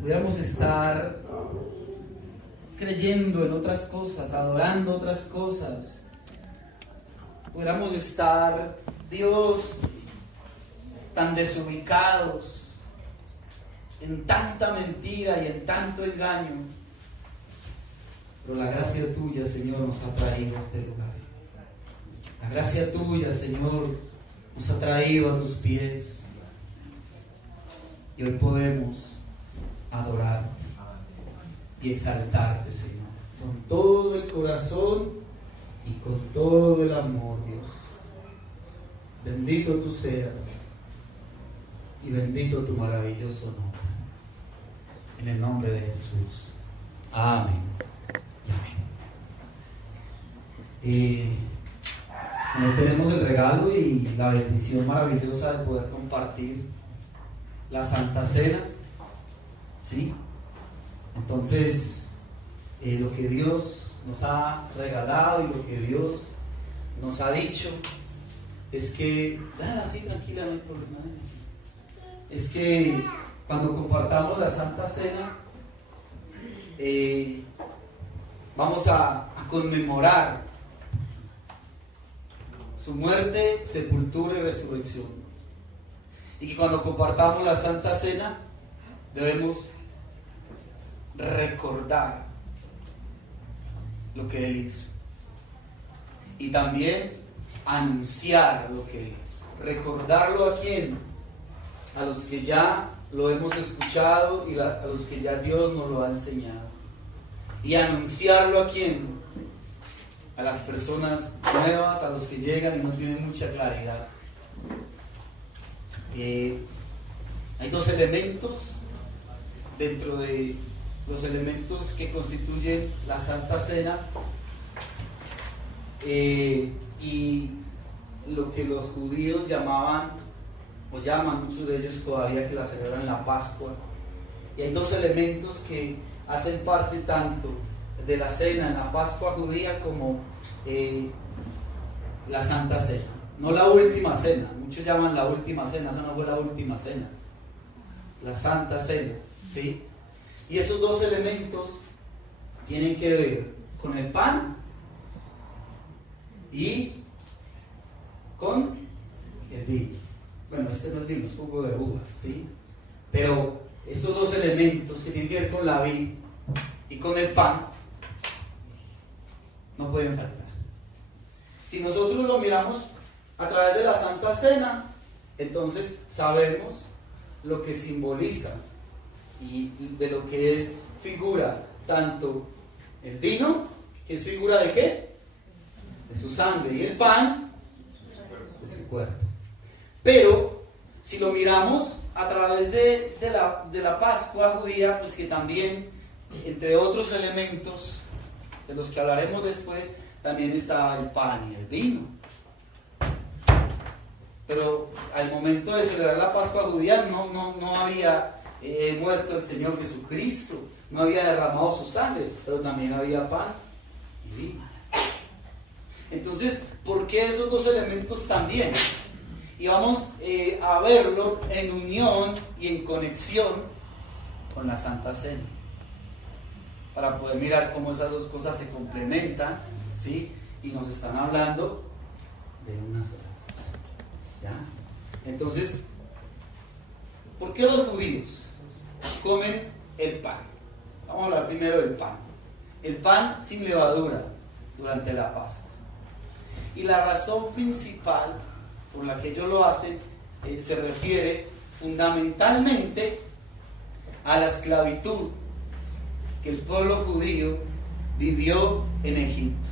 pudiéramos estar creyendo en otras cosas, adorando otras cosas, pudiéramos estar, Dios, tan desubicados en tanta mentira y en tanto engaño. Pero la gracia tuya, Señor, nos ha traído a este lugar. La gracia tuya, Señor, nos ha traído a tus pies. Y hoy podemos adorarte y exaltarte, Señor, con todo el corazón y con todo el amor, Dios. Bendito tú seas y bendito tu maravilloso nombre. En el nombre de Jesús. Amén. Bueno, tenemos el regalo y la bendición maravillosa de poder compartir la Santa Cena, ¿sí? Entonces, lo que Dios nos ha regalado y lo que Dios nos ha dicho es que, así tranquila, no hay problema, es que cuando compartamos la Santa Cena, vamos a conmemorar su muerte, sepultura y resurrección. Y que cuando compartamos la Santa Cena debemos recordar lo que Él hizo y también anunciar lo que Él hizo. ¿Recordarlo a quién? A los que ya lo hemos escuchado y a los que ya Dios nos lo ha enseñado. ¿Y anunciarlo a quién? A las personas nuevas, a los que llegan y no tienen mucha claridad. Hay dos elementos dentro de los elementos que constituyen la Santa Cena, y lo que los judíos llamaban o llaman, muchos de ellos todavía, que la celebran la Pascua. Y hay dos elementos que hacen parte tanto de la cena en la Pascua judía como la Santa Cena. No la última cena, muchos llaman la última cena, esa no fue la última cena, la Santa Cena, ¿sí? Y esos dos elementos tienen que ver con el pan y con el vino. Bueno, este no es vino, es jugo de uva, ¿sí? Pero estos dos elementos que tienen que ver con la vid y con el pan no pueden faltar. Si nosotros lo miramos a través de la Santa Cena, entonces sabemos lo que simboliza y de lo que es figura, tanto el vino, que es figura de ¿qué? De su sangre, y el pan de su cuerpo. Pero si lo miramos a través de la Pascua judía, pues que también, entre otros elementos de los que hablaremos después, también está el pan y el vino. Pero al momento de celebrar la Pascua judía no había muerto el Señor Jesucristo, no había derramado su sangre, pero también había pan y vino. Entonces, ¿por qué esos dos elementos también? Y vamos a verlo en unión y en conexión con la Santa Cena, para poder mirar cómo esas dos cosas se complementan, ¿sí? Y nos están hablando de una sola cosa, ¿ya? Entonces, ¿por qué los judíos comen el pan? Vamos a hablar primero del pan. El pan sin levadura durante la Pascua. Y la razón principal por la que ellos lo hacen se refiere fundamentalmente a la esclavitud que el pueblo judío vivió en Egipto.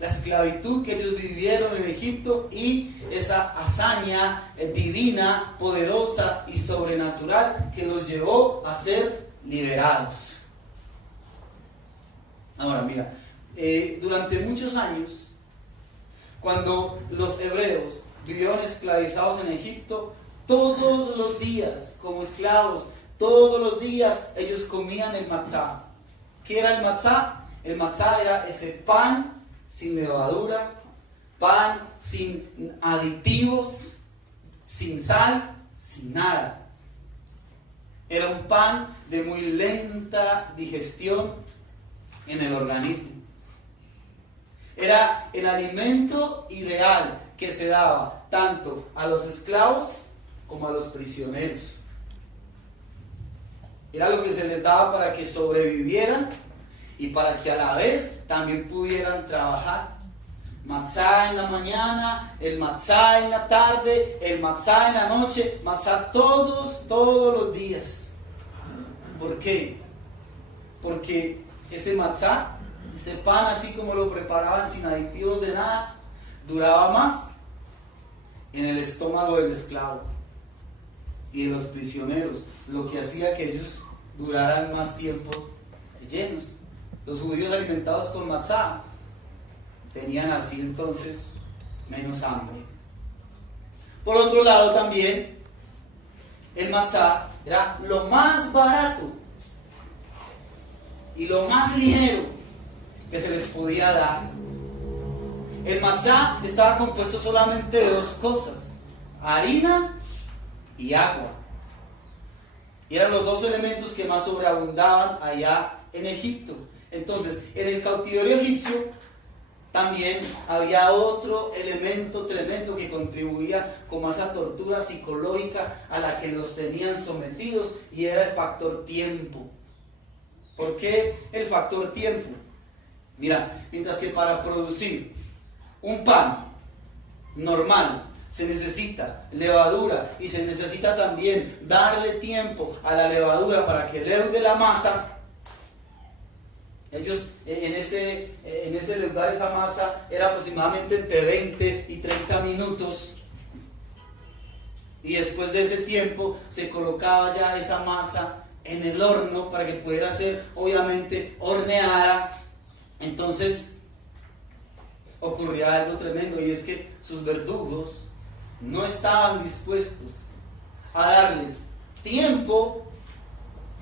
La esclavitud que ellos vivieron en Egipto y esa hazaña divina, poderosa y sobrenatural que los llevó a ser liberados. Ahora mira, durante muchos años, cuando los hebreos vivieron esclavizados en Egipto, todos los días, como esclavos, todos los días ellos comían el matzá. ¿Qué era el matzá? El matzá era ese pan sin levadura, pan sin aditivos, sin sal, sin nada. Era un pan de muy lenta digestión en el organismo. Era el alimento ideal que se daba tanto a los esclavos como a los prisioneros. Era lo que se les daba para que sobrevivieran y para que a la vez también pudieran trabajar. Matzá en la mañana, el matzá en la tarde, el matzá en la noche, matzá todos los días. ¿Por qué? Porque ese matzá, ese pan así como lo preparaban sin aditivos de nada, duraba más en el estómago del esclavo y de los prisioneros, lo que hacía que ellos duraran más tiempo llenos. Los judíos alimentados con matzá tenían así entonces menos hambre. Por otro lado también, el matzá era lo más barato y lo más ligero que se les podía dar. El matzá estaba compuesto solamente de dos cosas: harina y agua. Y eran los dos elementos que más sobreabundaban allá en Egipto. Entonces, en el cautiverio egipcio también había otro elemento tremendo que contribuía como a esa tortura psicológica a la que los tenían sometidos, y era el factor tiempo. ¿Por qué el factor tiempo? Mira, mientras que para producir un pan normal se necesita levadura y se necesita también darle tiempo a la levadura para que leude la masa, ellos en ese leudar esa masa era aproximadamente entre 20 y 30 minutos, y después de ese tiempo se colocaba ya esa masa en el horno para que pudiera ser obviamente horneada. Entonces ocurría algo tremendo, y es que sus verdugos no estaban dispuestos a darles tiempo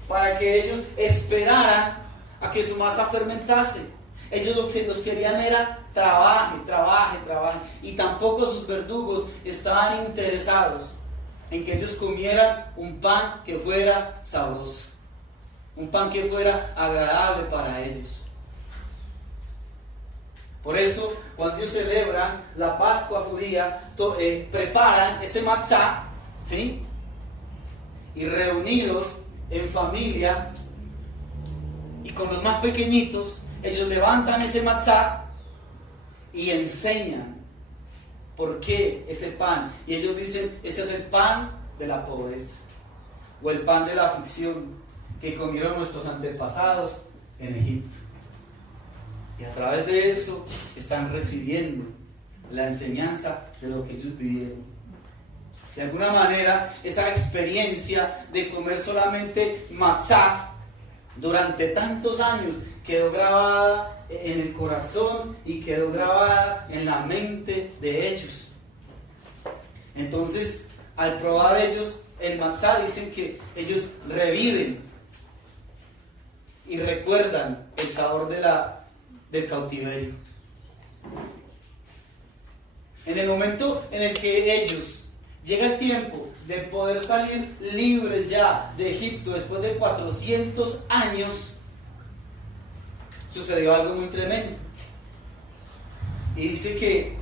para que ellos esperaran a que su masa fermentase. Ellos lo que los querían era trabaje, y tampoco sus verdugos estaban interesados en que ellos comieran un pan que fuera sabroso, un pan que fuera agradable para ellos. Por eso, cuando ellos celebran la Pascua judía, preparan ese matzá, ¿sí? Y reunidos en familia y con los más pequeñitos, ellos levantan ese matzá y enseñan por qué ese pan. Y ellos dicen: este es el pan de la pobreza, o el pan de la aflicción que comieron nuestros antepasados en Egipto. Y a través de eso están recibiendo la enseñanza de lo que ellos vivieron. De alguna manera, esa experiencia de comer solamente matzá durante tantos años quedó grabada en el corazón y quedó grabada en la mente de ellos. Entonces, al probar ellos el matzá, dicen que ellos reviven y recuerdan el sabor del cautiverio. En el momento en el que ellos llega el tiempo de poder salir libres ya de Egipto después de 400 años, sucedió algo muy tremendo. Y dice que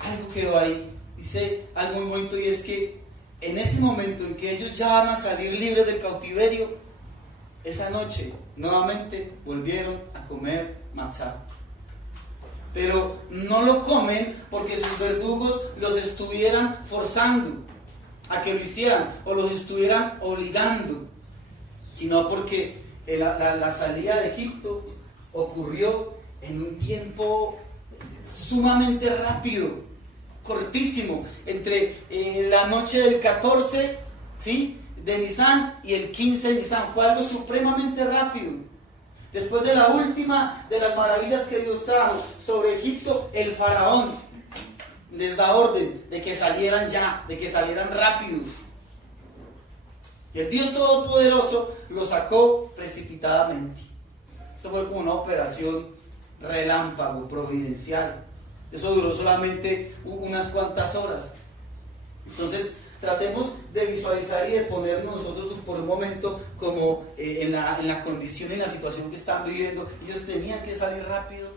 algo quedó ahí. Dice algo muy bonito, y es que en ese momento en que ellos ya van a salir libres del cautiverio, esa noche nuevamente volvieron a comer matzá. Pero no lo comen porque sus verdugos los estuvieran forzando a que lo hicieran o los estuvieran obligando, sino porque la salida de Egipto ocurrió en un tiempo sumamente rápido, cortísimo, entre la noche del 14, ¿sí?, de Nisan y el 15 de Nisan. Fue algo supremamente rápido. Después de la última de las maravillas que Dios trajo sobre Egipto, el faraón les da orden de que salieran ya, de que salieran rápido. Y el Dios Todopoderoso lo sacó precipitadamente. Eso fue como una operación relámpago, providencial. Eso duró solamente unas cuantas horas. Entonces, Tratemos de visualizar y de ponernos nosotros por un momento como en la condición, en la situación que están viviendo. Ellos tenían que salir rápido,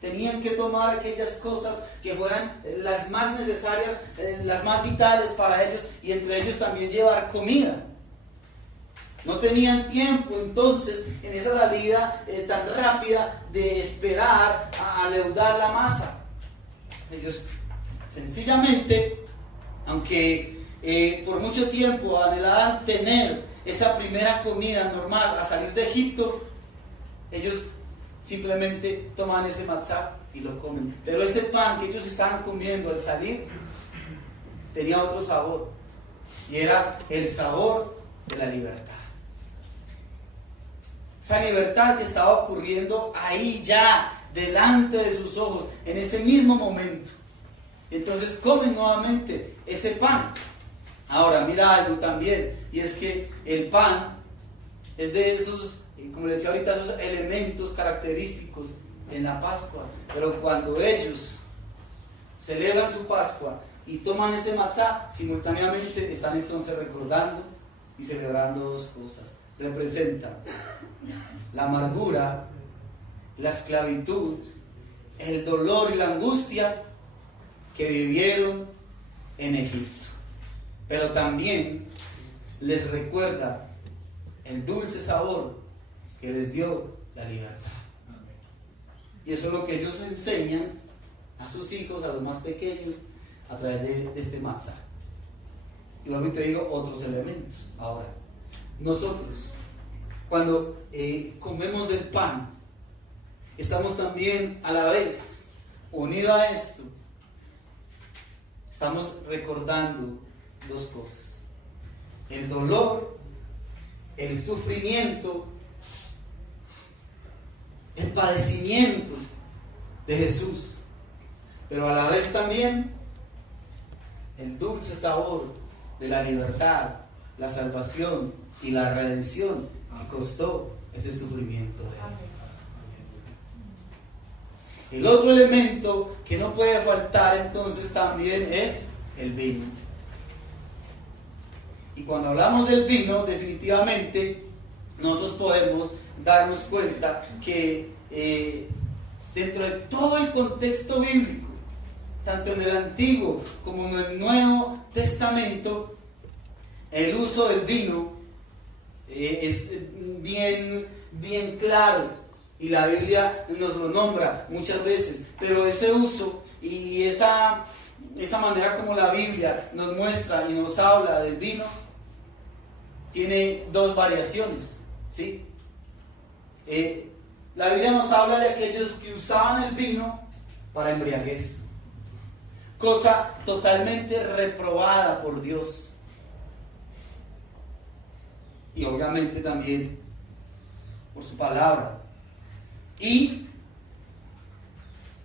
tenían que tomar aquellas cosas que fueran las más necesarias, las más vitales para ellos, y entre ellos también llevar comida. No tenían tiempo entonces en esa salida tan rápida de esperar a leudar la masa. Ellos sencillamente, aunque por mucho tiempo anhelaban tener esa primera comida normal a salir de Egipto, ellos simplemente toman ese matzá y lo comen. Pero ese pan que ellos estaban comiendo al salir tenía otro sabor, y era el sabor de la libertad. Esa libertad que estaba ocurriendo ahí ya, delante de sus ojos, en ese mismo momento. Entonces comen nuevamente ese pan. Ahora mira algo también, y es que el pan es de esos, como les decía ahorita, esos elementos característicos en la Pascua. Pero cuando ellos celebran su Pascua y toman ese matzá, simultáneamente están entonces recordando y celebrando dos cosas. Representan la amargura, la esclavitud, el dolor y la angustia que vivieron en Egipto. Pero también les recuerda el dulce sabor que les dio la libertad. Y eso es lo que ellos enseñan a sus hijos, a los más pequeños, a través de este matzá. Y luego te digo otros elementos. Ahora, nosotros, cuando comemos del pan, estamos también a la vez, unidos a esto, estamos recordando dos cosas: el dolor, el sufrimiento, el padecimiento de Jesús, pero a la vez también el dulce sabor de la libertad, la salvación y la redención que costó ese sufrimiento de él. El otro elemento que no puede faltar entonces también es el vino. Y cuando hablamos del vino, definitivamente nosotros podemos darnos cuenta que dentro de todo el contexto bíblico, tanto en el Antiguo como en el Nuevo Testamento, el uso del vino es bien claro, y la Biblia nos lo nombra muchas veces. Pero ese uso y esa manera como la Biblia nos muestra y nos habla del vino tiene dos variaciones, ¿sí? La Biblia nos habla de aquellos que usaban el vino para embriaguez, cosa totalmente reprobada por Dios, y obviamente también por su palabra. Y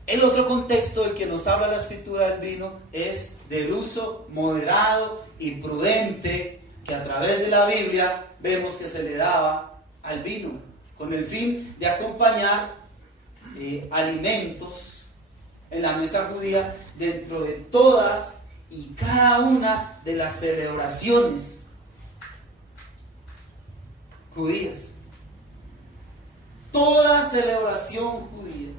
el otro contexto del que nos habla la Escritura del vino es del uso moderado y prudente que a través de la Biblia vemos que se le daba al vino, con el fin de acompañar alimentos en la mesa judía dentro de todas y cada una de las celebraciones judías. Toda celebración judía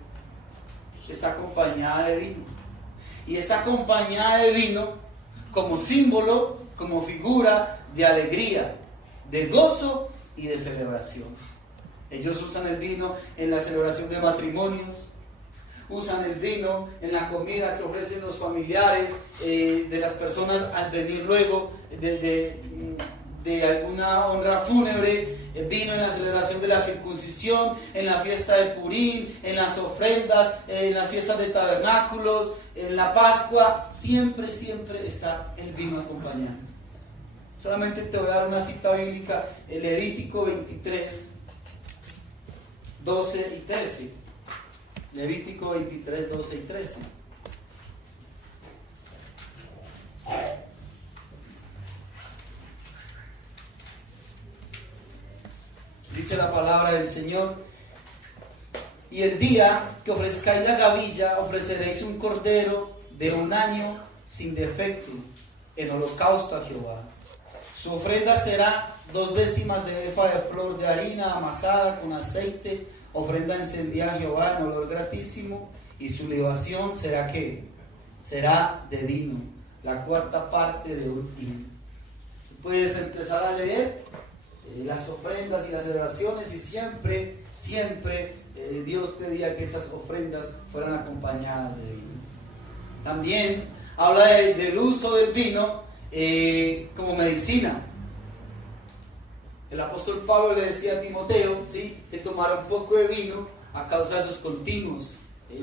está acompañada de vino, y está acompañada de vino como símbolo, como figura de alegría, de gozo y de celebración. Ellos usan el vino en la celebración de matrimonios, usan el vino en la comida que ofrecen los familiares de las personas al venir luego de alguna honra fúnebre, vino en la celebración de la circuncisión, en la fiesta de Purim, en las ofrendas, en las fiestas de tabernáculos, en la Pascua. Siempre está el vino acompañando. Solamente te voy a dar una cita bíblica: el Levítico 23, 12 y 13. Levítico 23, 12 y 13. Dice la palabra del Señor: y el día que ofrezcáis la gavilla, ofreceréis un cordero de un año sin defecto, en holocausto a Jehová. Su ofrenda será 2 décimas de efa de flor de harina amasada con aceite, ofrenda encendida a Jehová en olor gratísimo, y su libación será ¿qué? Será de vino, la 4ª parte de un hin. Puedes empezar a leer las ofrendas y las celebraciones, y siempre Dios pedía que esas ofrendas fueran acompañadas de vino. También habla del uso del vino como medicina. El apóstol Pablo le decía a Timoteo, ¿sí?, que tomara un poco de vino a causa de sus continuos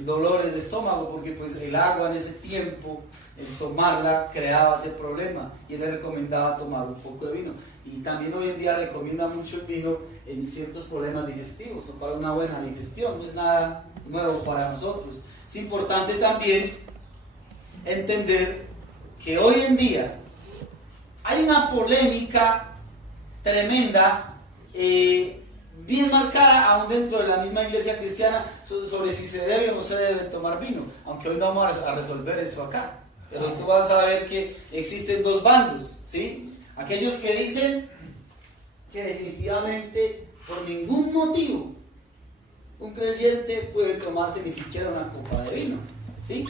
dolores de estómago, porque pues el agua en ese tiempo, el tomarla creaba ese problema, y él le recomendaba tomar un poco de vino. Y también hoy en día recomienda mucho el vino en ciertos problemas digestivos o para una buena digestión. No es nada nuevo para nosotros. Es importante también entender que hoy en día hay una polémica tremenda, bien marcada aún dentro de la misma iglesia cristiana, sobre si se debe o no se debe tomar vino, aunque hoy no vamos a resolver eso acá, pero tú vas a ver que existen 2 bandos, ¿sí? Aquellos que dicen que definitivamente por ningún motivo un creyente puede tomarse ni siquiera una copa de vino, ¿sí?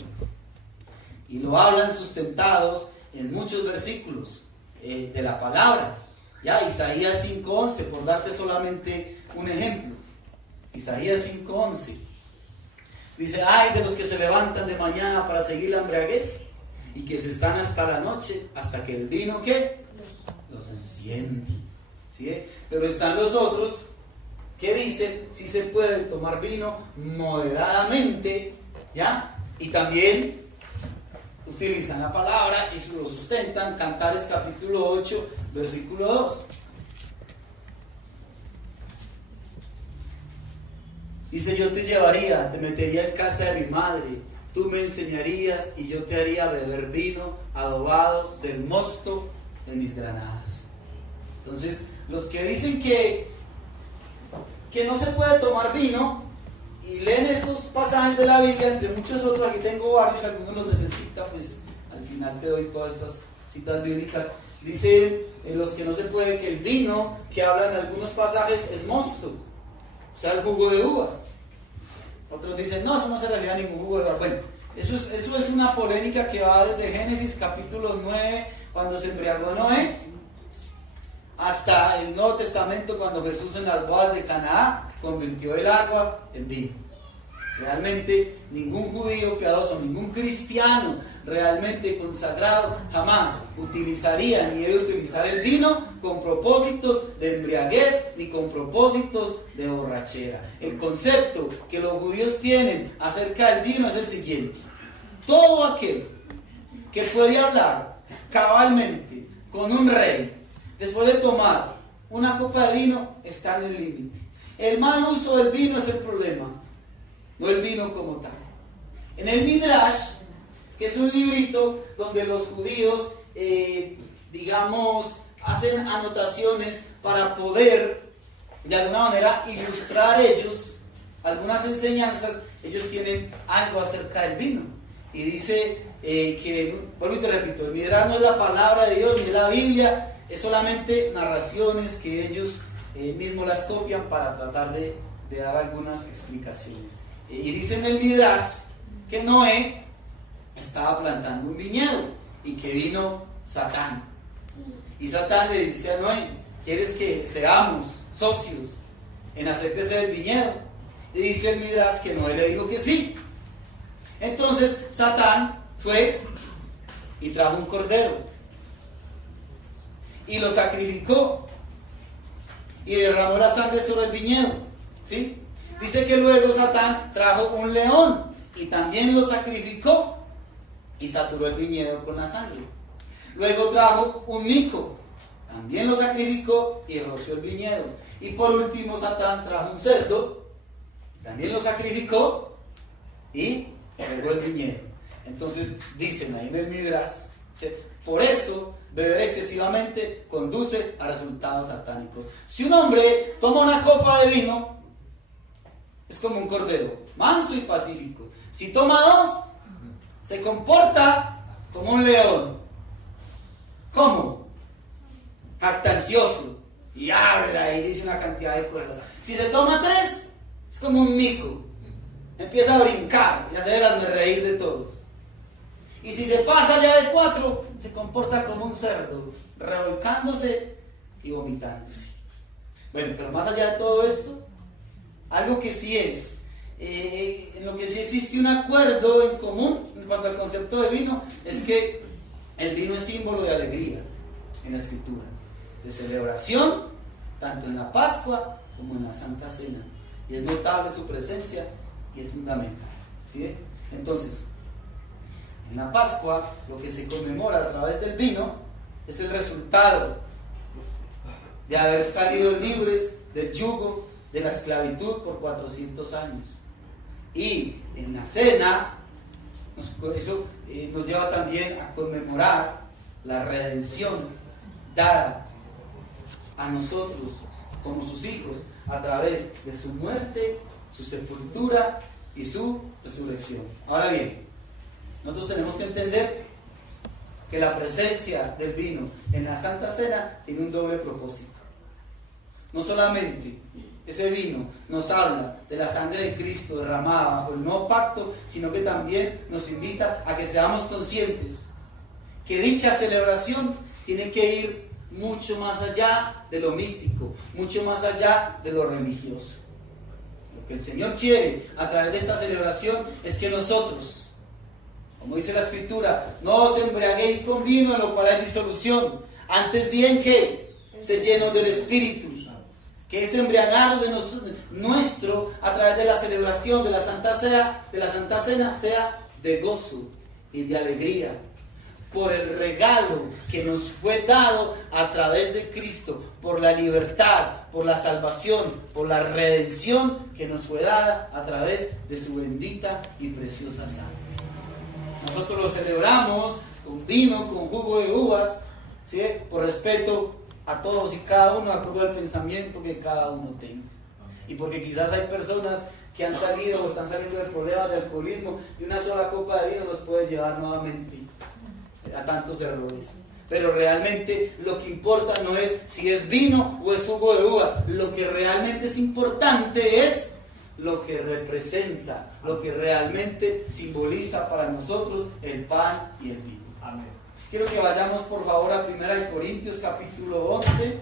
Y lo hablan sustentados en muchos versículos de la palabra. Ya, Isaías 5:11, por darte solamente un ejemplo. Isaías 5:11 dice: ay de los que se levantan de mañana para seguir la embriaguez, y que se están hasta la noche, hasta que el vino ¿qué? Los enciende. ¿Sí? Pero están los otros que dicen si se puede tomar vino moderadamente, ¿ya? Y también utilizan la palabra y lo sustentan. Cantares capítulo 8 versículo 2. Dice: yo te llevaría, te metería en casa de mi madre, tú me enseñarías y yo te haría beber vino adobado del mosto de mis granadas. Entonces, los que dicen que no se puede tomar vino y leen estos pasajes de la Biblia, entre muchos otros, aquí tengo varios, algunos los necesita, pues al final te doy todas estas citas bíblicas. Dicen los que no se puede que el vino que hablan en algunos pasajes es mosto, o sea, el jugo de uvas. Otros dicen, no, eso no se refiere a ningún jugo de uvas. Bueno, eso es una polémica que va desde Génesis capítulo 9, cuando se embriagó Noé, hasta el Nuevo Testamento, cuando Jesús en las bodas de Caná convirtió el agua en vino. Realmente ningún judío piadoso, ningún cristiano realmente consagrado jamás utilizaría ni debe utilizar el vino con propósitos de embriaguez ni con propósitos de borrachera. El concepto que los judíos tienen acerca del vino es el siguiente: todo aquel que puede hablar cabalmente con un rey después de tomar una copa de vino está en el límite. El mal uso del vino es el problema, no el vino como tal. En el Midrash, que es un librito donde los judíos, hacen anotaciones para poder, de alguna manera, ilustrar ellos algunas enseñanzas, ellos tienen algo acerca del vino. Y dice que, vuelvo y te repito, el Midrash no es la palabra de Dios, ni es la Biblia, es solamente narraciones que ellos mismos las copian para tratar de dar algunas explicaciones. Y dice en el Midrash que Noé estaba plantando un viñedo y que vino Satán. Y Satán le dice a Noé: ¿quieres que seamos socios en hacer crecer el viñedo? Y dice el Midrash que Noé le dijo que sí. Entonces Satán fue y trajo un cordero y lo sacrificó y derramó la sangre sobre el viñedo, ¿sí? Dice que luego Satán trajo un león y también lo sacrificó y saturó el viñedo con la sangre. Luego trajo un mico, también lo sacrificó y roció el viñedo. Y por último Satán trajo un cerdo, también lo sacrificó y regó el viñedo. Entonces dicen ahí en el Midrash, por eso beber excesivamente conduce a resultados satánicos. Si un hombre toma una copa de vino, es como un cordero, manso y pacífico. Si toma 2, se comporta como un león. ansioso y habla y dice una cantidad de cosas. Si se toma 3, es como un mico. Empieza a brincar y a hacerme reír de todos. Y si se pasa ya de 4, se comporta como un cerdo, revolcándose y vomitándose. Bueno, pero más allá de todo esto, algo que sí es, en lo que sí existe un acuerdo en común en cuanto al concepto de vino, es que el vino es símbolo de alegría en la Escritura, de celebración, tanto en la Pascua como en la Santa Cena. Y es notable su presencia y es fundamental. ¿Sí? Entonces, en la Pascua, lo que se conmemora a través del vino es el resultado de haber salido libres del yugo de la esclavitud por 400 años. Y en la cena, eso nos lleva también a conmemorar la redención dada a nosotros como sus hijos a través de su muerte, su sepultura y su resurrección. Ahora bien, nosotros tenemos que entender que la presencia del vino en la Santa Cena tiene un doble propósito. No solamente ese vino nos habla de la sangre de Cristo derramada bajo el nuevo pacto, sino que también nos invita a que seamos conscientes que dicha celebración tiene que ir mucho más allá de lo místico, mucho más allá de lo religioso. Lo que el Señor quiere a través de esta celebración es que nosotros, como dice la Escritura, no os embriaguéis con vino en lo cual hay disolución, antes bien que se llenos del Espíritu, que es embriagar de nuestro a través de la celebración de la Santa Cena, sea de gozo y de alegría por el regalo que nos fue dado a través de Cristo, por la libertad, por la salvación, por la redención que nos fue dada a través de su bendita y preciosa sangre. Nosotros lo celebramos con vino, con jugo de uvas, ¿sí? Por respeto a todos y cada uno, de acuerdo al pensamiento que cada uno tenga. Y porque quizás hay personas que han salido o están saliendo de problemas de alcoholismo y una sola copa de vino los puede llevar nuevamente a tantos errores. Pero realmente lo que importa no es si es vino o es jugo de uva. Lo que realmente es importante es lo que representa, lo que realmente simboliza para nosotros el pan y el vino. Amén. Quiero que vayamos por favor a 1 Corintios capítulo 11,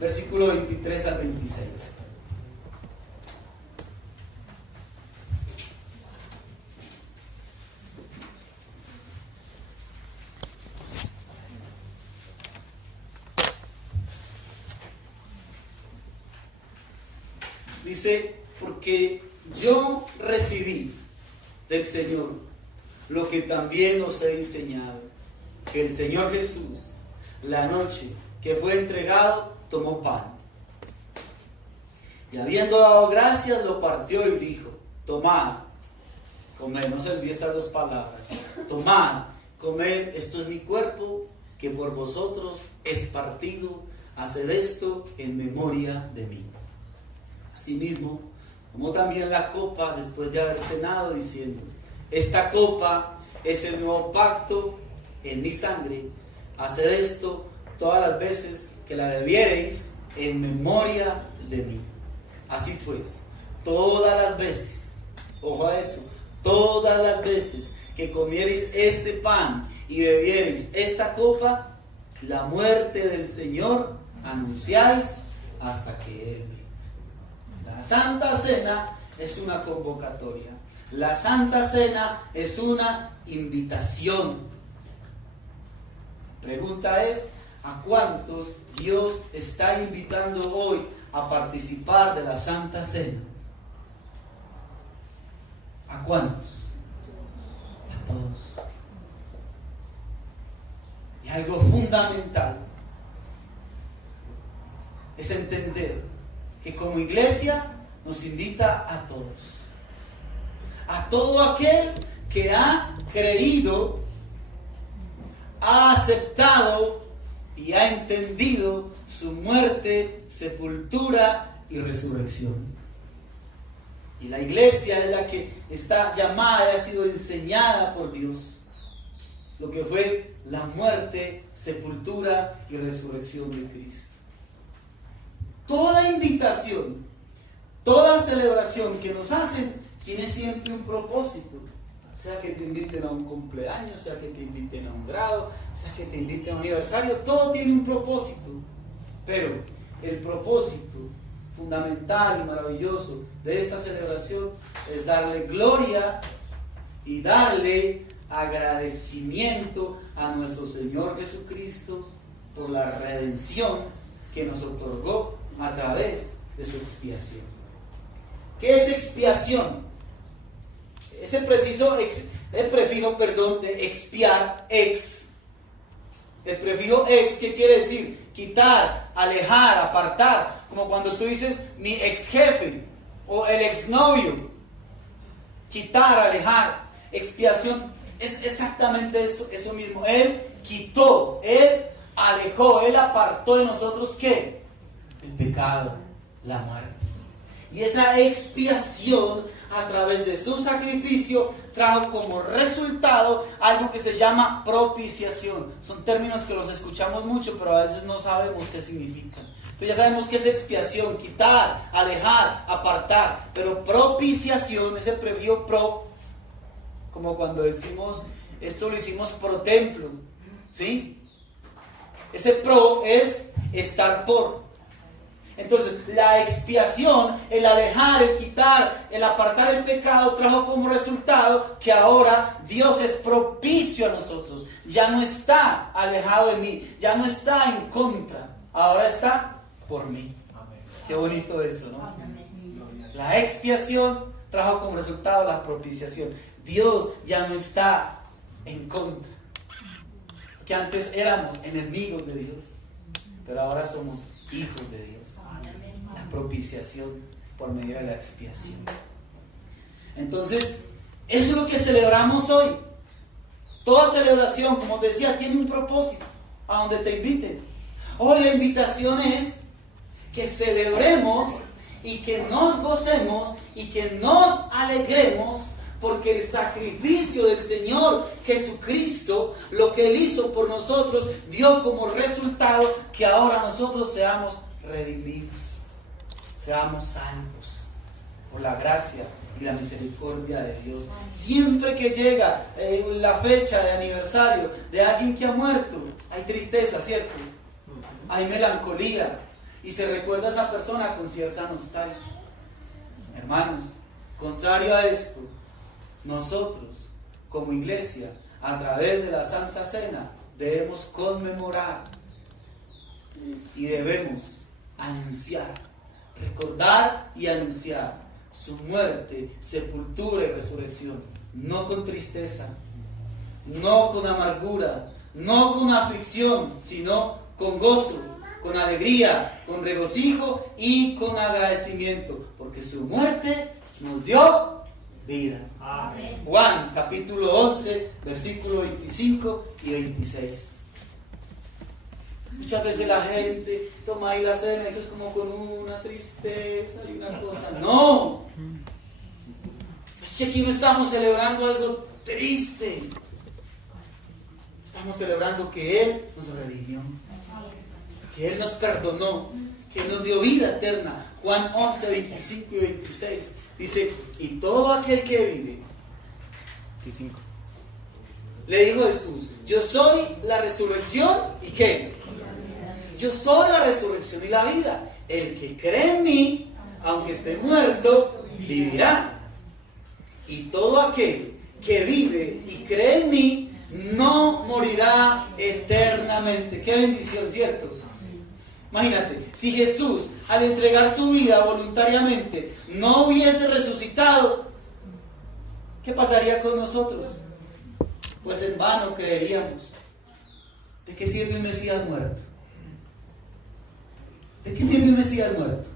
versículo 23 al 26. Dice, porque yo recibí del Señor lo que también os he enseñado, que el Señor Jesús, la noche que fue entregado, tomó pan. Y habiendo dado gracias, lo partió y dijo, tomad, comed, no se olvide estas dos palabras, tomad, comed, esto es mi cuerpo, que por vosotros es partido, haced esto en memoria de mí. Asimismo, tomó también la copa después de haber cenado, diciendo, esta copa es el nuevo pacto en mi sangre, haced esto todas las veces que la bebiereis en memoria de mí. Así pues, todas las veces, ojo a eso, todas las veces que comiereis este pan y bebiereis esta copa, la muerte del Señor anunciáis hasta que Él venga. La Santa Cena es una convocatoria. La Santa Cena es una invitación. La pregunta es, ¿a cuántos Dios está invitando hoy a participar de la Santa Cena? ¿A cuántos? A todos. Y algo fundamental es entender que como iglesia nos invita a todos. A todo aquel que ha creído, ha aceptado y ha entendido su muerte, sepultura y resurrección. Y la iglesia es la que está llamada y ha sido enseñada por Dios. Lo que fue la muerte, sepultura y resurrección de Cristo. Toda invitación, toda celebración que nos hacen tiene siempre un propósito. Sea que te inviten a un cumpleaños, sea que te inviten a un grado, sea que te inviten a un aniversario, todo tiene un propósito. Pero el propósito fundamental y maravilloso de esta celebración es darle gloria y darle agradecimiento a nuestro Señor Jesucristo por la redención que nos otorgó a través de su expiación. ¿Qué es expiación? Es el prefijo de expiar, el prefijo ex, ¿qué quiere decir? Quitar, alejar, apartar, como cuando tú dices mi ex jefe o el exnovio. Quitar, alejar. Expiación es exactamente eso mismo. Él quitó, Él alejó, Él apartó de nosotros ¿qué? El pecado, la muerte. Y esa expiación a través de su sacrificio trajo como resultado algo que se llama propiciación. Son términos que los escuchamos mucho, pero a veces no sabemos qué significan. Entonces ya sabemos qué es expiación: quitar, alejar, apartar. Pero propiciación es el prefijo pro, como cuando decimos esto lo hicimos pro templo, ¿sí? Ese pro es estar por. Entonces, la expiación, el alejar, el quitar, el apartar el pecado, trajo como resultado que ahora Dios es propicio a nosotros. Ya no está alejado de mí, ya no está en contra, ahora está por mí. Amén. Qué bonito eso, ¿no? Amén. La expiación trajo como resultado la propiciación. Dios ya no está en contra. Que antes éramos enemigos de Dios, pero ahora somos hijos de Dios. La propiciación por medio de la expiación. Entonces, eso es lo que celebramos hoy. Toda celebración, como te decía, tiene un propósito, a donde te inviten. Hoy la invitación es que celebremos y que nos gocemos y que nos alegremos, porque el sacrificio del Señor Jesucristo, lo que Él hizo por nosotros, dio como resultado que ahora nosotros seamos redimidos, seamos salvos por la gracia y la misericordia de Dios. Siempre que llega la fecha de aniversario de alguien que ha muerto, hay tristeza, ¿cierto? Hay melancolía y se recuerda a esa persona con cierta nostalgia. Hermanos, contrario a esto, nosotros como iglesia, a través de la Santa Cena, debemos conmemorar y debemos anunciar, recordar y anunciar su muerte, sepultura y resurrección, no con tristeza, no con amargura, no con aflicción, sino con gozo, con alegría, con regocijo y con agradecimiento, porque su muerte nos dio vida. Amén. Juan capítulo 11, versículo 25 y 26. Muchas veces la gente toma ahí la cena, eso es como con una tristeza y una cosa. No, es que aquí no estamos celebrando algo triste. Estamos celebrando que Él nos redimió, que Él nos perdonó, que Él nos dio vida eterna. Juan 11, 25 y 26 dice: y todo aquel que vive, 25. Le dijo Jesús: yo soy la resurrección y ¿qué? Yo soy la resurrección y la vida. El que cree en mí, aunque esté muerto, vivirá. Y todo aquel que vive y cree en mí, no morirá eternamente. Qué bendición, ¿cierto? Imagínate, si Jesús, al entregar su vida voluntariamente, no hubiese resucitado, ¿qué pasaría con nosotros? Pues en vano creeríamos. ¿De qué sirve un Mesías muerto? ¿De qué sirve un Mesías muerto?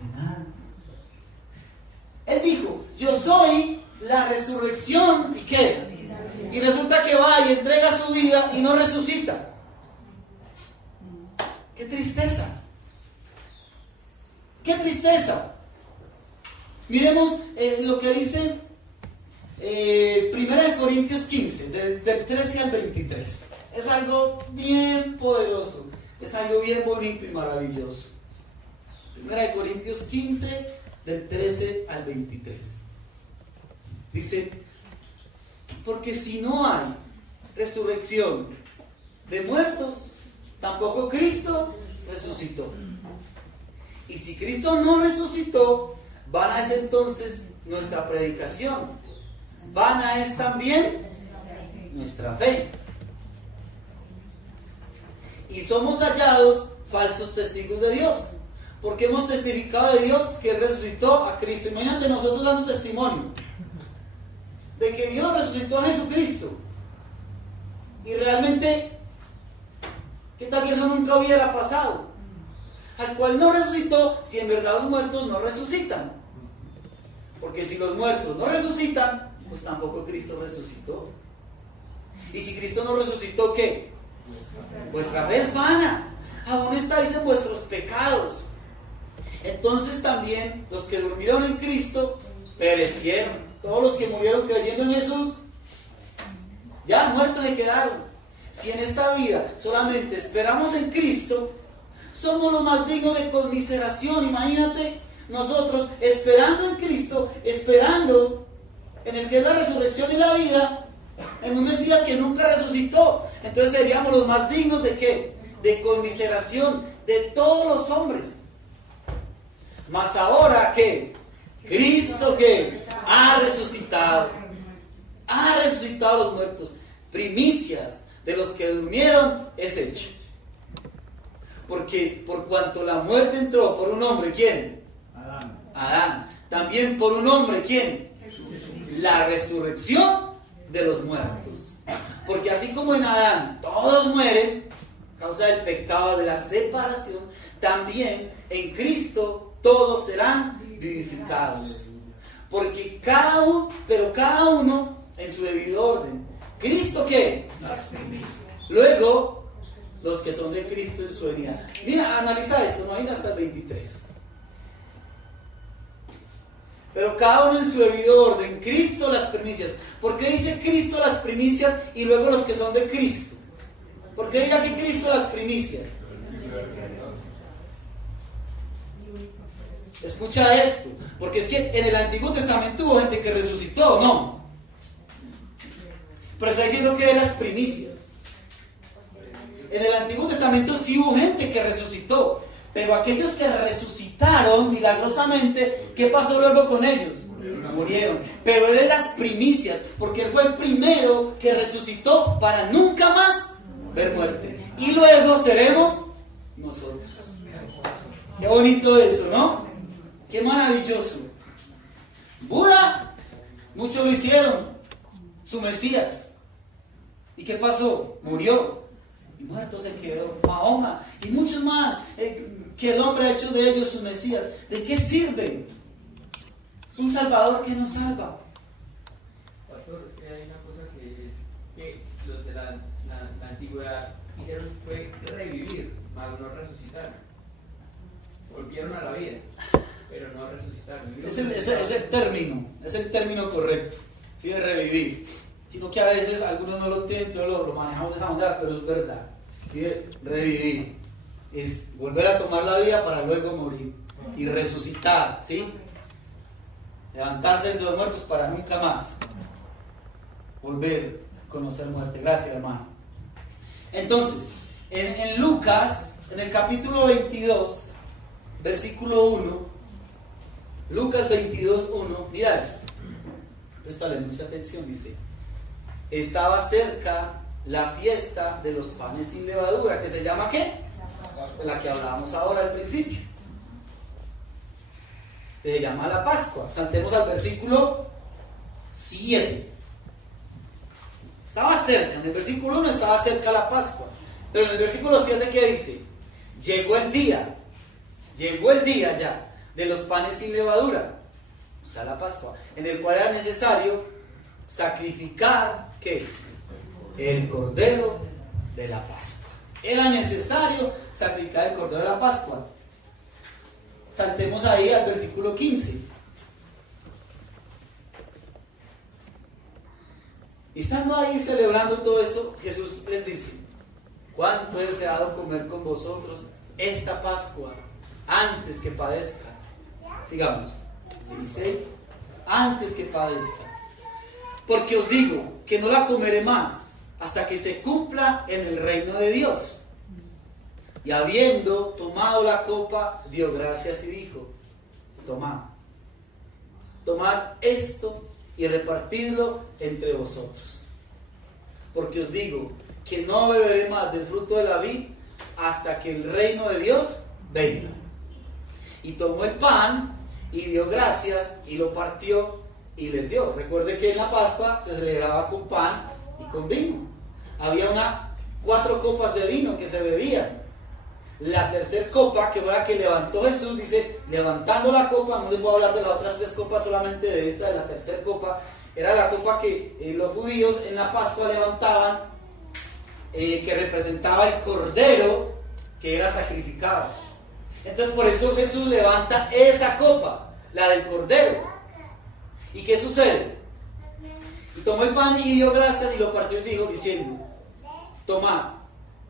De nada. Él dijo: yo soy la resurrección y ¿qué? Y resulta que va y entrega su vida y no resucita. ¡Qué tristeza! ¡Qué tristeza! Miremos lo que dice Primera de Corintios 15, del 13 al 23. Es algo bien poderoso, es algo bien bonito y maravilloso. Primera de Corintios 15, del 13 al 23. Dice, porque si no hay resurrección de muertos, tampoco Cristo resucitó. Y si Cristo no resucitó, vana es entonces nuestra predicación, vana es también nuestra fe. Y somos hallados falsos testigos de Dios, porque hemos testificado de Dios que Él resucitó a Cristo. Imagínate nosotros dando testimonio de que Dios resucitó a Jesucristo. Y realmente, ¿qué tal que eso nunca hubiera pasado? Al cual no resucitó, si en verdad los muertos no resucitan. Porque si los muertos no resucitan, pues tampoco Cristo resucitó. Y si Cristo no resucitó, ¿qué? Vuestra fe es vana, aún estáis en vuestros pecados. Entonces también los que durmieron en Cristo perecieron. Todos los que murieron creyendo en Jesús, ya muertos se quedaron. Si en esta vida solamente esperamos en Cristo, somos los más dignos de conmiseración. Imagínate nosotros esperando en Cristo, esperando en el que es la resurrección y la vida, en un Mesías que nunca resucitó. Entonces seríamos los más dignos de ¿qué? De conmiseración de todos los hombres. Mas ahora que Cristo que ha resucitado a los muertos, primicias de los que durmieron es hecho. Porque por cuanto la muerte entró por un hombre, ¿quién? Adán. También por un hombre, ¿quién? Jesús. La resurrección de los muertos. Porque así como en Adán todos mueren a causa del pecado de la separación, también en Cristo todos serán vivificados. Porque cada uno en su debido orden. ¿Cristo qué? Luego, los que son de Cristo en su venida. Mira, analiza esto, no hay hasta el 23. Pero cada uno en su debido orden. Cristo las primicias. ¿Por qué dice Cristo las primicias y luego los que son de Cristo? ¿Por qué diga que Cristo las primicias? Escucha esto, porque es que en el Antiguo Testamento hubo gente que resucitó, ¿no? Pero está diciendo que de las primicias. En el Antiguo Testamento sí hubo gente que resucitó, pero aquellos que resucitaron milagrosamente, ¿qué pasó luego con ellos? Murieron. Pero él es las primicias, porque él fue el primero que resucitó para nunca más ver muerte. Y luego seremos nosotros. Qué bonito eso, ¿no? Qué maravilloso. Buda, muchos lo hicieron, su Mesías. ¿Y qué pasó? Murió. Y muerto se quedó. Mahoma y muchos más que el hombre ha hecho de ellos su Mesías. ¿De qué sirve un Salvador que nos salva? Pastor, hay una cosa que es que los de la antigüedad hicieron fue revivir, mas no resucitar. Volvieron a la vida, pero no resucitaron. Es el término correcto, ¿sí? De revivir. Sino que a veces algunos no lo entienden, entonces lo manejamos de esa manera, pero es verdad. ¿Sí? Revivir es volver a tomar la vida para luego morir y resucitar, ¿sí? Levantarse entre los muertos para nunca más volver a conocer muerte. Gracias, hermano. Entonces, en Lucas, en el capítulo 22, versículo 1, Lucas 22, 1, mira esto. Préstale mucha atención, dice: estaba cerca la fiesta de los panes sin levadura, que se llama ¿qué? De la que hablábamos ahora al principio. Se llama la Pascua. Saltemos al versículo 7. Estaba cerca, en el versículo 1 estaba cerca la Pascua. Pero en el versículo 7, ¿qué dice? Llegó el día ya de los panes sin levadura, o sea, la Pascua, en el cual era necesario sacrificar ¿qué? El cordero de la Pascua. Era necesario sacrificar el cordero de la Pascua. Saltemos ahí al versículo 15. Y estando ahí celebrando todo esto, Jesús les dice: ¿cuánto he deseado comer con vosotros esta Pascua antes que padezca? Sigamos. 16. Antes que padezca. Porque os digo que no la comeré más hasta que se cumpla en el reino de Dios. Y habiendo tomado la copa, dio gracias y dijo: tomad esto y repartidlo entre vosotros. Porque os digo que no beberé más del fruto de la vid hasta que el reino de Dios venga. Y tomó el pan y dio gracias y lo partió y les dio. Recuerde que en la Pascua se celebraba con pan y con vino. Había 4 copas de vino que se bebían. La tercera copa, que fue la que levantó Jesús, dice, levantando la copa, no les voy a hablar de las otras 3 copas, solamente de esta, de la tercera copa. Era la copa que los judíos en la Pascua levantaban, que representaba el cordero que era sacrificado. Entonces por eso Jesús levanta esa copa, la del cordero. ¿Y qué sucede? Y tomó el pan y dio gracias y lo partió y dijo, diciendo: tomad,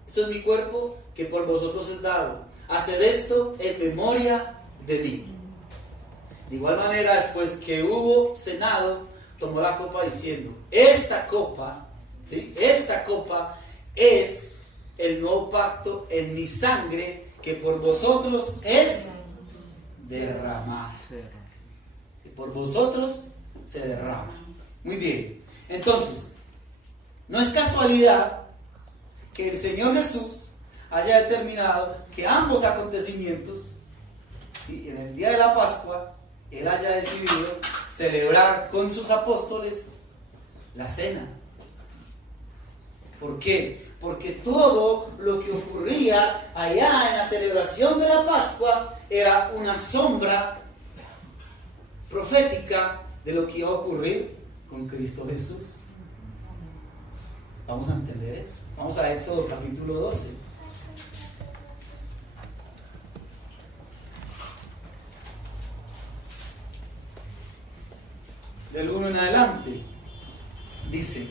esto es mi cuerpo que por vosotros es dado. Haced esto en memoria de mí. De igual manera, después que hubo cenado, tomó la copa diciendo: esta copa, ¿sí? Esta copa es el nuevo pacto en mi sangre, que por vosotros es derramada. Que por vosotros se derrama. Muy bien. Entonces, no es casualidad que el Señor Jesús haya determinado que ambos acontecimientos, ¿sí?, en el día de la Pascua, Él haya decidido celebrar con sus apóstoles la cena. ¿Por qué? Porque todo lo que ocurría allá en la celebración de la Pascua era una sombra profética de lo que iba a ocurrir con Cristo Jesús. Vamos a entender eso. Vamos a Éxodo capítulo 12. Del 1 en adelante. Dice: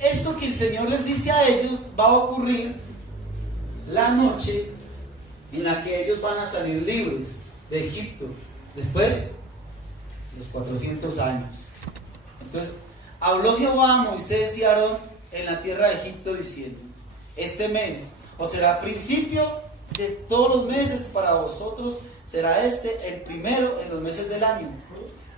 esto que el Señor les dice a ellos va a ocurrir la noche en la que ellos van a salir libres de Egipto, después de los 400 años. Entonces, habló Jehová a Moisés y a Aarón en la tierra de Egipto diciendo: este mes os será principio de todos los meses para vosotros, será este el primero en los meses del año.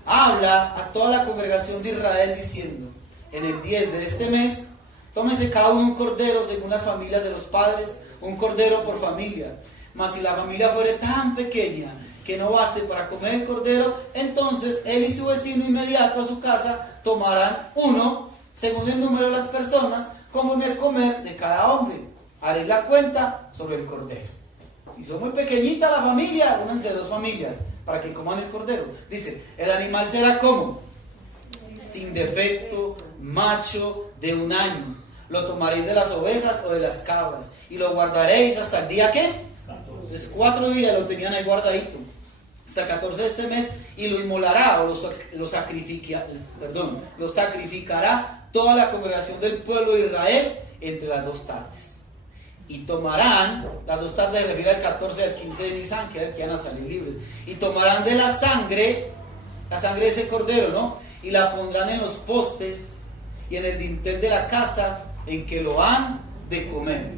Habla a toda la congregación de Israel diciendo: en el 10 de este mes, tómese cada uno un cordero según las familias de los padres, un cordero por familia. Mas si la familia fuere tan pequeña que no baste para comer el cordero, entonces él y su vecino inmediato a su casa tomarán uno, según el número de las personas, conforme el comer de cada hombre. Haréis la cuenta sobre el cordero. Si son muy pequeñita la familia, únanse 2 familias para que coman el cordero. Dice: el animal será como sin defecto, macho de 1 año. Lo tomaréis de las ovejas o de las cabras y lo guardaréis hasta el día ¿qué? 14. Entonces 4 días lo tenían ahí guardadito, hasta el 14 de este mes, y lo inmolará o lo sacrificará toda la congregación del pueblo de Israel entre las 2 tardes. Y tomarán, las 2 tardes se refiere al 14 y al 15 de Nisan, que era el que iban a salir libres. Y tomarán de la sangre de ese cordero, ¿no? Y la pondrán en los postes y en el dintel de la casa en que lo han de comer.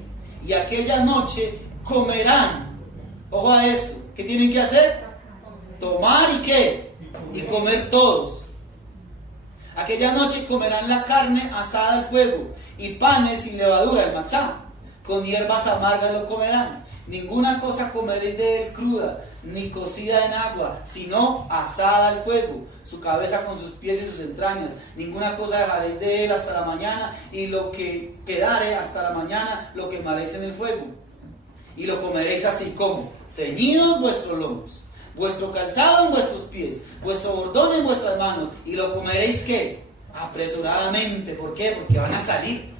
Y aquella noche comerán. Ojo a eso. ¿Qué tienen que hacer? Tomar y ¿qué? Y comer todos. Aquella noche comerán la carne asada al fuego y panes sin levadura, el matzá. Con hierbas amargas lo comerán. Ninguna cosa comeréis de él cruda, ni cocida en agua, sino asada al fuego, su cabeza con sus pies y sus entrañas. Ninguna cosa dejaréis de él hasta la mañana, y lo que quedare hasta la mañana lo quemaréis en el fuego. Y lo comeréis así como: ceñidos vuestros lomos, vuestro calzado en vuestros pies, vuestro bordón en vuestras manos. Y lo comeréis ¿qué? Apresuradamente. ¿Por qué? Porque van a salir.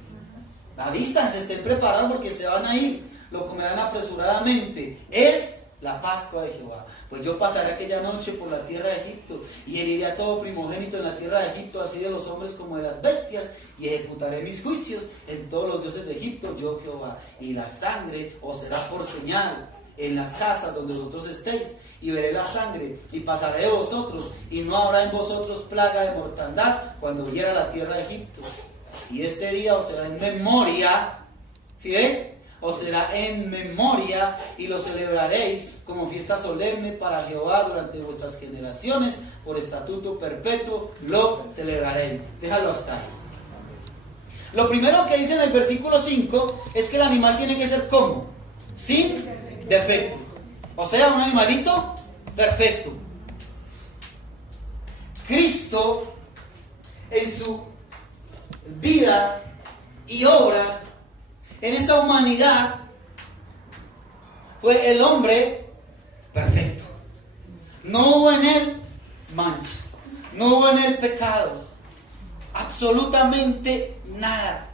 Avístanse, estén preparados porque se van a ir. Lo comerán apresuradamente. Es la Pascua de Jehová. Pues yo pasaré aquella noche por la tierra de Egipto y heriré a todo primogénito en la tierra de Egipto, así de los hombres como de las bestias, y ejecutaré mis juicios en todos los dioses de Egipto, yo Jehová. Y la sangre os será por señal en las casas donde vosotros estéis, y veré la sangre y pasaré de vosotros, y no habrá en vosotros plaga de mortandad cuando hiera la tierra de Egipto. Y este día os será en memoria, ¿sí ven? Os será en memoria, y lo celebraréis como fiesta solemne para Jehová durante vuestras generaciones, por estatuto perpetuo lo celebraréis. Déjalo hasta ahí. Lo primero que dice en el versículo 5 es que el animal tiene que ser ¿cómo? Sin defecto. O sea, un animalito perfecto. Cristo, en su vida y obra, en esa humanidad, fue el hombre perfecto. No hubo en él mancha, no hubo en él pecado, absolutamente nada,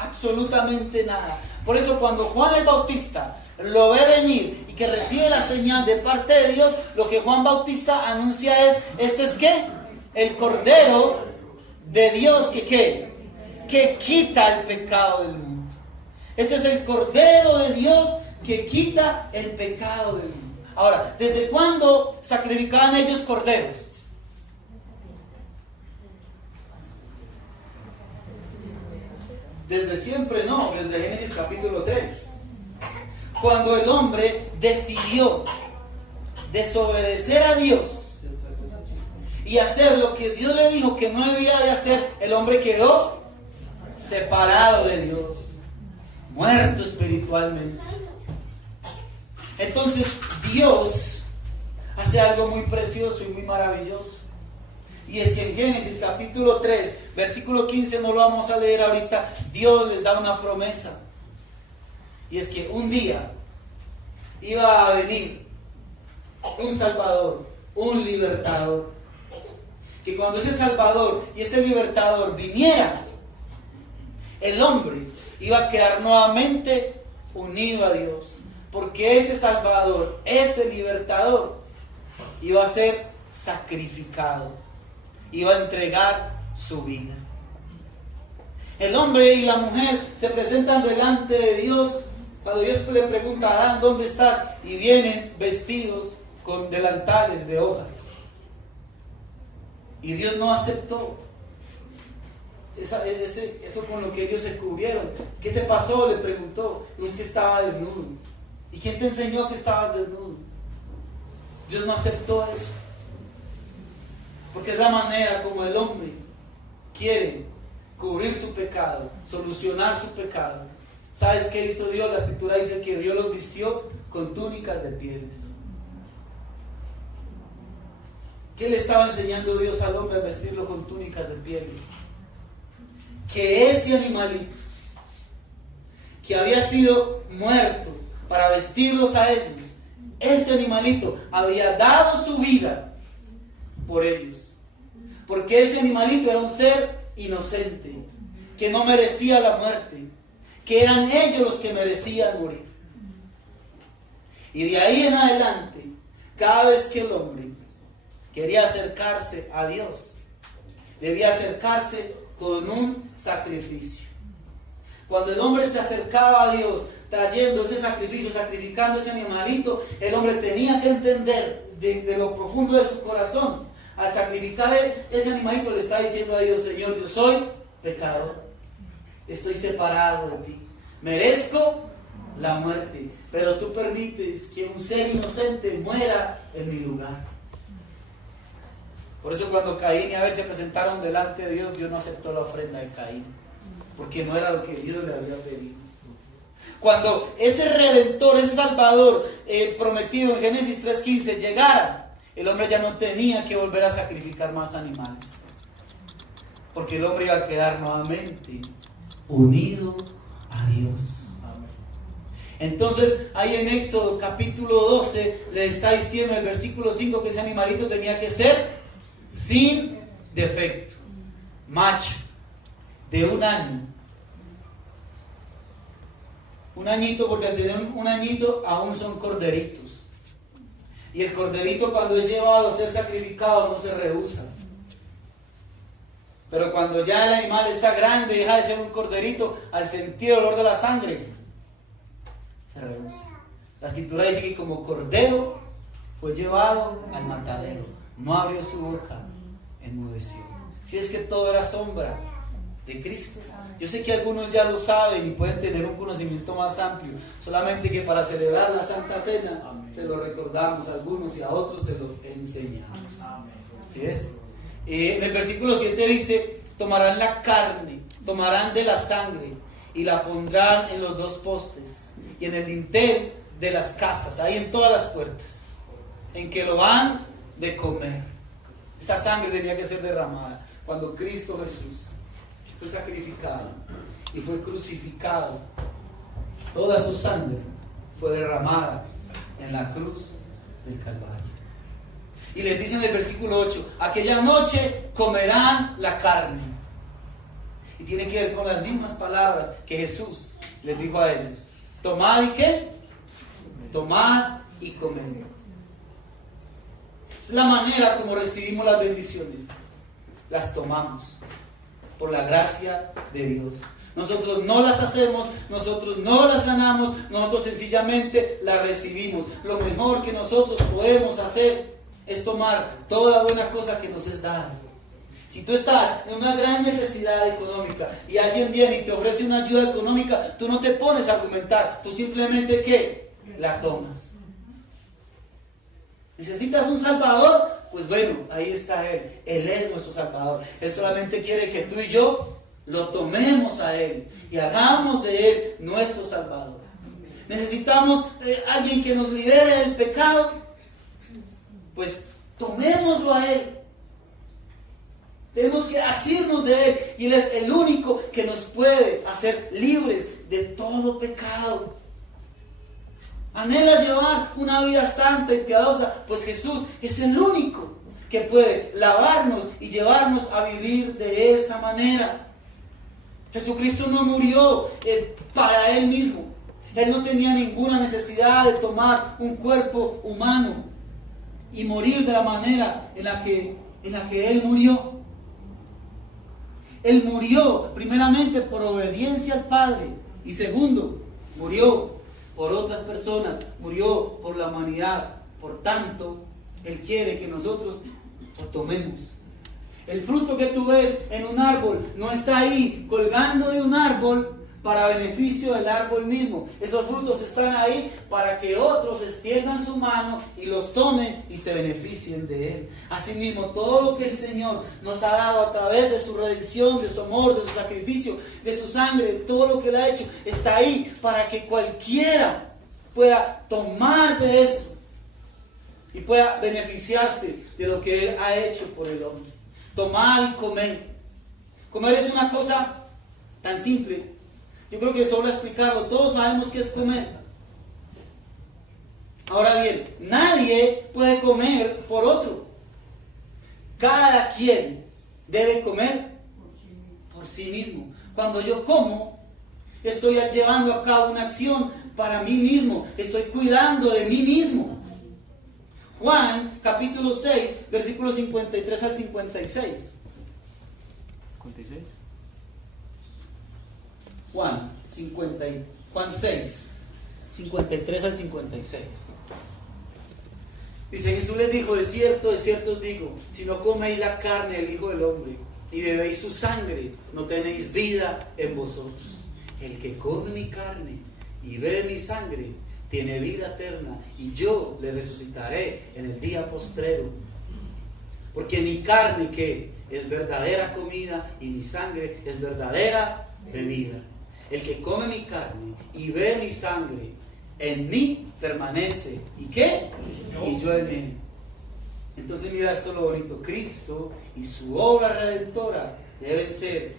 absolutamente nada. Por eso cuando Juan el Bautista lo ve venir y que recibe la señal de parte de Dios, lo que Juan Bautista anuncia es, ¿este es qué? El Cordero de Dios que quita el pecado del mundo. Este es el Cordero de Dios que quita el pecado del mundo. Ahora, ¿desde cuándo sacrificaban ellos corderos? Desde siempre no, desde Génesis capítulo 3. Cuando el hombre decidió desobedecer a Dios y hacer lo que Dios le dijo que no debía de hacer, el hombre quedó separado de Dios, muerto espiritualmente. Entonces Dios hace algo muy precioso y muy maravilloso. Y es que en Génesis capítulo 3, versículo 15, no lo vamos a leer ahorita, Dios les da una promesa. Y es que un día iba a venir un Salvador, un Libertador. Que cuando ese Salvador y ese Libertador viniera, el hombre iba a quedar nuevamente unido a Dios. Porque ese Salvador, ese Libertador, iba a ser sacrificado, iba a entregar su vida. El hombre y la mujer se presentan delante de Dios. Cuando Dios le pregunta a Adán, ¿dónde estás? Y vienen vestidos con delantales de hojas. Y Dios no aceptó eso con lo que ellos se cubrieron. ¿Qué te pasó? Le preguntó. Y es que estaba desnudo. ¿Y quién te enseñó que estabas desnudo? Dios no aceptó eso. Porque es la manera como el hombre quiere cubrir su pecado, solucionar su pecado. ¿Sabes qué hizo Dios? La escritura dice que Dios los vistió con túnicas de pieles. ¿Qué le estaba enseñando Dios al hombre al vestirlo con túnicas de pieles? Que ese animalito que había sido muerto para vestirlos a ellos, ese animalito había dado su vida por ellos. Porque ese animalito era un ser inocente, que no merecía la muerte, que eran ellos los que merecían morir. Y de ahí en adelante, cada vez que el hombre quería acercarse a Dios, debía acercarse con un sacrificio. Cuando el hombre se acercaba a Dios trayendo ese sacrificio, sacrificando ese animalito, el hombre tenía que entender de lo profundo de su corazón. Al sacrificar ese animalito le está diciendo a Dios: Señor, yo soy pecador, estoy separado de ti, merezco la muerte, pero tú permites que un ser inocente muera en mi lugar. Por eso cuando Caín y Abel se presentaron delante de Dios, Dios no aceptó la ofrenda de Caín, porque no era lo que Dios le había pedido. Cuando ese Redentor, ese Salvador prometido en Génesis 3:15 llegara, el hombre ya no tenía que volver a sacrificar más animales, porque el hombre iba a quedar nuevamente unido a Dios. Entonces ahí en Éxodo capítulo 12 le está diciendo en el versículo 5 que ese animalito tenía que ser sin defecto, macho, de 1 año. Un añito, porque al tener un añito aún son corderitos. Y el corderito, cuando es llevado a ser sacrificado, no se rehúsa. Pero cuando ya el animal está grande, deja de ser un corderito, al sentir el olor de la sangre, se rehúsa. La escritura dice que como cordero fue llevado al matadero, no abrió su boca, enmudeció. Si es que todo era sombra de Cristo. Yo sé que algunos ya lo saben y pueden tener un conocimiento más amplio, solamente que para celebrar la Santa Cena se lo recordamos a algunos y a otros se lo enseñamos. ¿Sí es? En el versículo 7 dice: tomarán la carne, tomarán de la sangre y la pondrán en los dos postes y en el dintel de las casas, ahí en todas las puertas, en que lo han de comer. Esa sangre tenía que ser derramada cuando Cristo Jesús fue sacrificado y fue crucificado. Toda su sangre fue derramada en la cruz del Calvario. Y les dice en el versículo 8: aquella noche comerán la carne. Y tiene que ver con las mismas palabras que Jesús les dijo a ellos: tomad y ¿qué? Tomad y comed. Es la manera como recibimos las bendiciones. Las tomamos por la gracia de Dios. Nosotros no las hacemos, nosotros no las ganamos, nosotros sencillamente las recibimos. Lo mejor que nosotros podemos hacer es tomar toda buena cosa que nos es dada. Si tú estás en una gran necesidad económica y alguien viene y te ofrece una ayuda económica, tú no te pones a argumentar, tú simplemente ¿qué? La tomas. ¿Necesitas un Salvador? Pues bueno, ahí está Él. Él es nuestro Salvador. Él solamente quiere que tú y yo lo tomemos a Él y hagamos de Él nuestro Salvador. ¿Necesitamos alguien que nos libere del pecado? Pues tomémoslo a Él. Tenemos que asirnos de Él y Él es el único que nos puede hacer libres de todo pecado. ¿Anhelas llevar una vida santa y piadosa? Pues Jesús es el único que puede lavarnos y llevarnos a vivir de esa manera. Jesucristo no murió para Él mismo. Él no tenía ninguna necesidad de tomar un cuerpo humano y morir de la manera en la que Él murió. Él murió primeramente por obediencia al Padre y segundo, murió por otras personas, murió por la humanidad. Por tanto, Él quiere que nosotros lo tomemos. El fruto que tú ves en un árbol no está ahí colgando de un árbol para beneficio del árbol mismo. Esos frutos están ahí para que otros extiendan su mano y los tomen y se beneficien de Él. Asimismo, todo lo que el Señor nos ha dado a través de su redención, de su amor, de su sacrificio, de su sangre, todo lo que Él ha hecho, está ahí para que cualquiera pueda tomar de eso y pueda beneficiarse de lo que Él ha hecho por el hombre. Tomar y comer. Comer es una cosa tan simple. Yo creo que solo explicarlo, todos sabemos qué es comer. Ahora bien, nadie puede comer por otro. Cada quien debe comer por sí mismo. Cuando yo como, estoy llevando a cabo una acción para mí mismo. Estoy cuidando de mí mismo. Juan, capítulo 6, versículos 53 al 56. ¿56? Juan 6, 53 al 56. Dice: Jesús les dijo: de cierto os digo, si no coméis la carne del Hijo del Hombre y bebéis su sangre, no tenéis vida en vosotros. El que come mi carne y bebe mi sangre tiene vida eterna, y yo le resucitaré en el día postrero. Porque mi carne, que es verdadera comida, y mi sangre es verdadera bebida. El que come mi carne y bebe mi sangre, en mí permanece. ¿Y qué? Y yo en él. Entonces mira esto lo bonito. Cristo y su obra redentora deben ser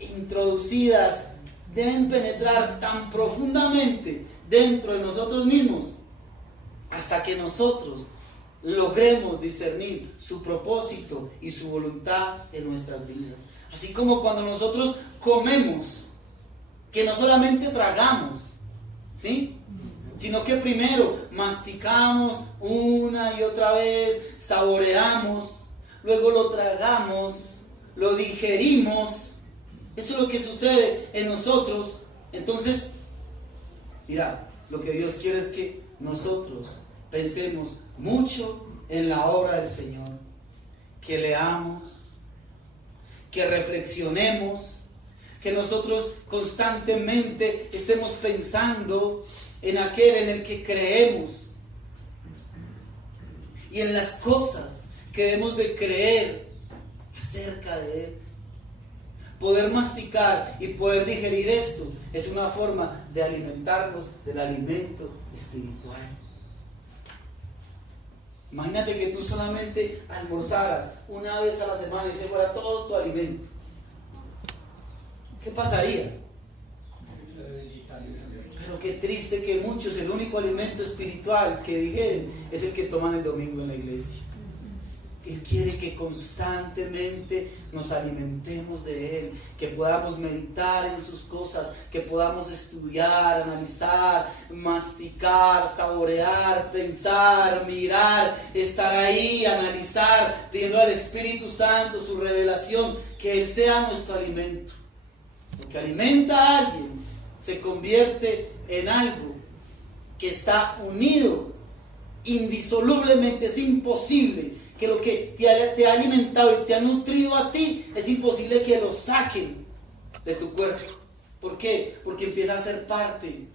introducidas, deben penetrar tan profundamente dentro de nosotros mismos, hasta que nosotros logremos discernir su propósito y su voluntad en nuestras vidas. Así como cuando nosotros comemos, que no solamente tragamos, ¿sí? sino que primero masticamos una y otra vez, saboreamos, luego lo tragamos, lo digerimos. Eso es lo que sucede en nosotros. Entonces, mira, lo que Dios quiere es que nosotros pensemos mucho en la obra del Señor, que leamos, que reflexionemos, que nosotros constantemente estemos pensando en aquel en el que creemos y en las cosas que debemos de creer acerca de Él. Poder masticar y poder digerir esto es una forma de alimentarnos del alimento espiritual. Imagínate que tú solamente almorzaras una vez a la semana y ese fuera todo tu alimento. ¿Qué pasaría? Pero qué triste que muchos, el único alimento espiritual que digieren es el que toman el domingo en la iglesia. Él quiere que constantemente nos alimentemos de Él, que podamos meditar en sus cosas, que podamos estudiar, analizar, masticar, saborear, pensar, mirar, estar ahí, analizar, pidiendo al Espíritu Santo su revelación, que Él sea nuestro alimento. Lo que alimenta a alguien se convierte en algo que está unido indisolublemente. Es imposible que lo que te ha alimentado y te ha nutrido a ti, es imposible que lo saquen de tu cuerpo. ¿Por qué? Porque empieza a ser parte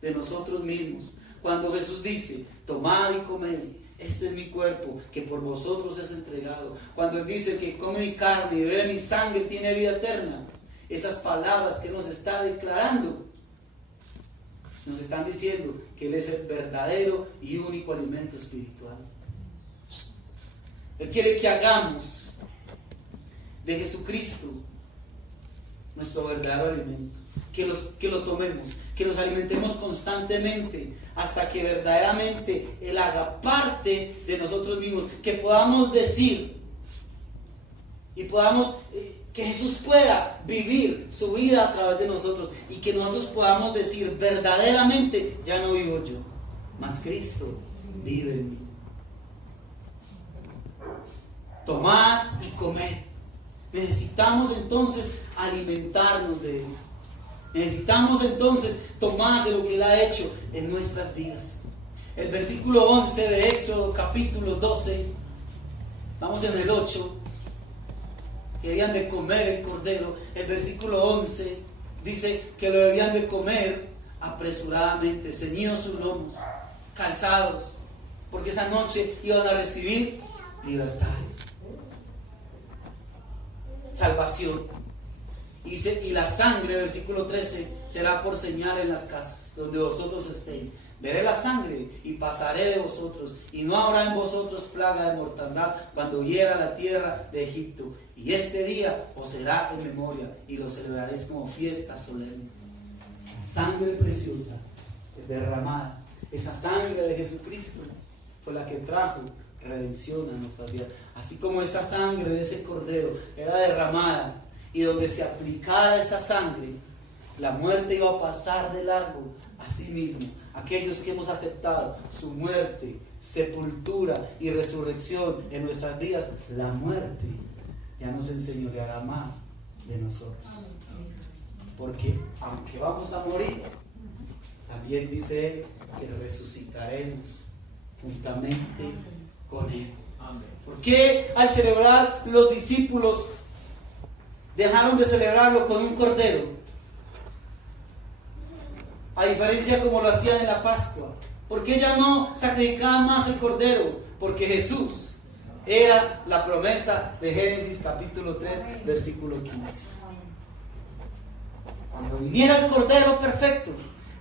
de nosotros mismos. Cuando Jesús dice, tomad y comed, este es mi cuerpo que por vosotros es entregado. Cuando Él dice que come mi carne y bebe mi sangre, tiene vida eterna. Esas palabras que nos está declarando, nos están diciendo que Él es el verdadero y único alimento espiritual. Él quiere que hagamos de Jesucristo nuestro verdadero alimento, que lo tomemos, que nos alimentemos constantemente hasta que verdaderamente Él haga parte de nosotros mismos, que podamos decir y podamos que Jesús pueda vivir su vida a través de nosotros y que nosotros podamos decir verdaderamente, ya no vivo yo, mas Cristo vive en mí. Tomad y comed. Necesitamos entonces alimentarnos de Él. Necesitamos entonces tomar de lo que Él ha hecho en nuestras vidas. El versículo 11 de Éxodo capítulo 12, vamos en el 8, que debían de comer el cordero. El versículo 11 dice que lo debían de comer apresuradamente, ceñidos sus lomos, calzados, porque esa noche iban a recibir libertad, salvación. Y la sangre, versículo 13, será por señal en las casas donde vosotros estéis. Veré la sangre y pasaré de vosotros, y no habrá en vosotros plaga de mortandad cuando hiera la tierra de Egipto. Y este día os será en memoria y lo celebraréis como fiesta solemne. Sangre preciosa derramada, esa sangre de Jesucristo fue la que trajo redención a nuestras vidas. Así como esa sangre de ese cordero era derramada, y donde se aplicara esa sangre, la muerte iba a pasar de largo. Así mismo, aquellos que hemos aceptado su muerte, sepultura y resurrección en nuestras vidas, la muerte ya no se enseñoreará más de nosotros. Porque aunque vamos a morir, también dice Él que resucitaremos juntamente con Él. ¿Por qué al celebrar los discípulos dejaron de celebrarlo con un cordero? A diferencia como lo hacían en la Pascua. ¿Por qué ya no sacrificaban más el cordero? Porque Jesús era la promesa de Génesis capítulo 3, versículo 15. Cuando viniera el cordero perfecto,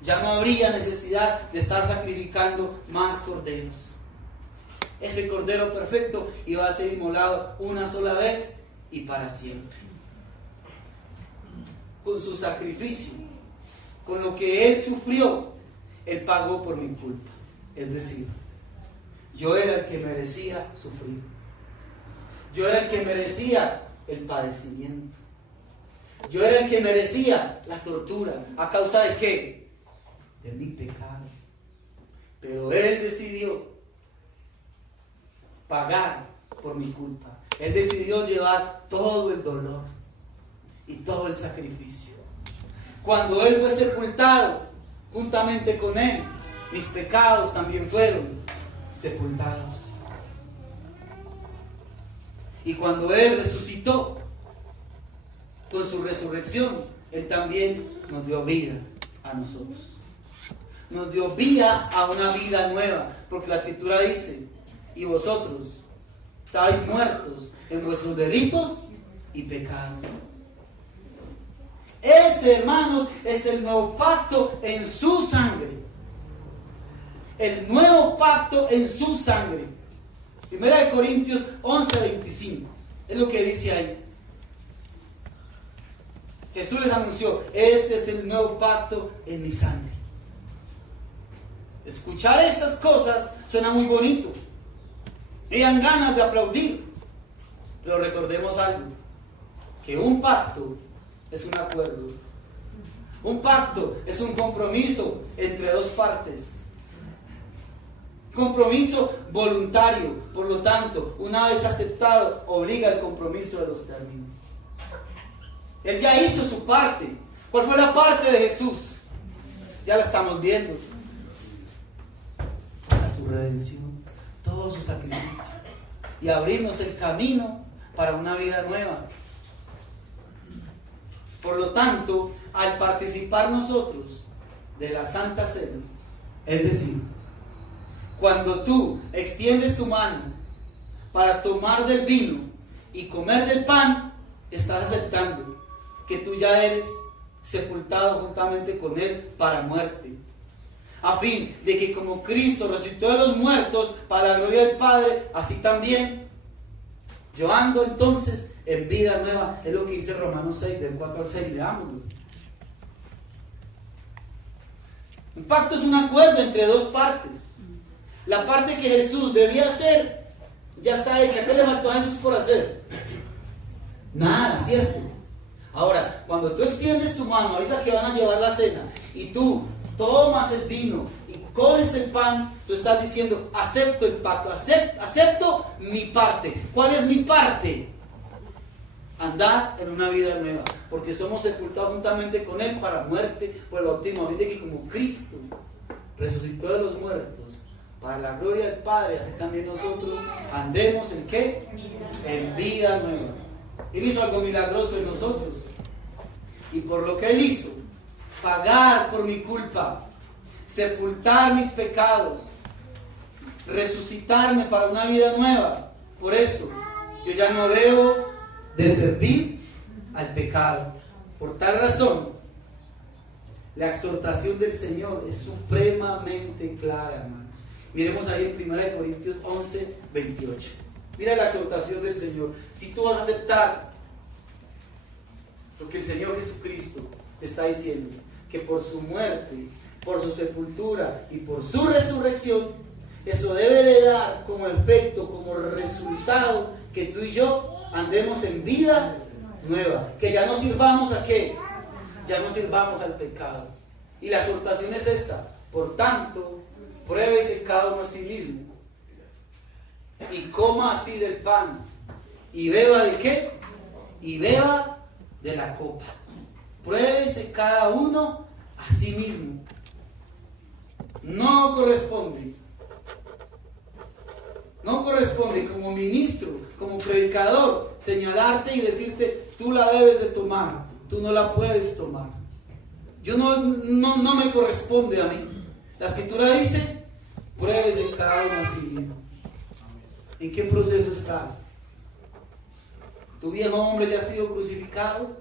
ya no habría necesidad de estar sacrificando más corderos. Ese cordero perfecto iba a ser inmolado una sola vez y para siempre. Con su sacrificio, con lo que Él sufrió, Él pagó por mi culpa. Es decir, yo era el que merecía sufrir. Yo era el que merecía el padecimiento. Yo era el que merecía la tortura. ¿A causa de qué? De mi pecado. Pero Él decidió pagar por mi culpa. Él decidió llevar todo el dolor y todo el sacrificio. Cuando Él fue sepultado, juntamente con Él, mis pecados también fueron sepultados. Y cuando Él resucitó, con su resurrección, Él también nos dio vida a nosotros. Nos dio vida a una vida nueva, porque la Escritura dice: y vosotros estáis muertos en vuestros delitos y pecados. Ese, hermanos, es el nuevo pacto en su sangre. El nuevo pacto en su sangre. 1 Corintios 11:25. Es lo que dice ahí. Jesús les anunció: este es el nuevo pacto en mi sangre. Escuchar estas cosas suena muy bonito. Me dan ganas de aplaudir. Pero recordemos algo: que un pacto es un acuerdo. Un pacto es un compromiso entre dos partes. Compromiso voluntario. Por lo tanto, una vez aceptado, obliga al compromiso de los términos. Él ya hizo su parte. ¿Cuál fue la parte de Jesús? Ya la estamos viendo. Para su redención, todo su sacrificio, y abrirnos el camino para una vida nueva. Por lo tanto, al participar nosotros de la Santa Cena, es decir, cuando tú extiendes tu mano para tomar del vino y comer del pan, estás aceptando que tú ya eres sepultado juntamente con Él para muerte, a fin de que como Cristo resucitó de los muertos para la gloria del Padre, así también yo ando entonces en vida nueva. Es lo que dice Romanos 6, del 4 al 6, leámoslo. Un pacto es un acuerdo entre dos partes. La parte que Jesús debía hacer ya está hecha. ¿Qué le faltó a Jesús por hacer? Nada, ¿cierto? Ahora, cuando tú extiendes tu mano, ahorita que van a llevar la cena, y tú tomas el vino y coges el pan, tú estás diciendo: acepto el pacto, acepto mi parte. ¿Cuál es mi parte? Andar en una vida nueva, porque somos sepultados juntamente con Él para muerte por el bautismo, a fin de que como Cristo resucitó de los muertos para la gloria del Padre, así también nosotros andemos ¿en qué? En vida nueva. Él hizo algo milagroso en nosotros, y por lo que Él hizo, pagar por mi culpa, sepultar mis pecados, resucitarme para una vida nueva. Por eso yo ya no debo de servir al pecado. Por tal razón, la exhortación del Señor es supremamente clara, hermanos. Miremos ahí en 1 Corintios 11:28. Mira la exhortación del Señor. Si tú vas a aceptar lo que el Señor Jesucristo te está diciendo, que por su muerte, por su sepultura y por su resurrección, eso debe de dar como efecto, como resultado, que tú y yo andemos en vida nueva, que ya no sirvamos ¿a qué? Ya no sirvamos al pecado. Y la exhortación es esta: por tanto, pruébese cada uno a sí mismo, y coma así del pan, y beba ¿de qué? Y beba de la copa. Pruébese cada uno a sí mismo. No corresponde como ministro, como predicador, señalarte y decirte: tú la debes de tomar, tú no la puedes tomar. Yo no me corresponde a mí. La Escritura dice: pruébese cada uno a sí mismo. ¿En qué proceso estás? ¿Tu viejo hombre ya ha sido crucificado?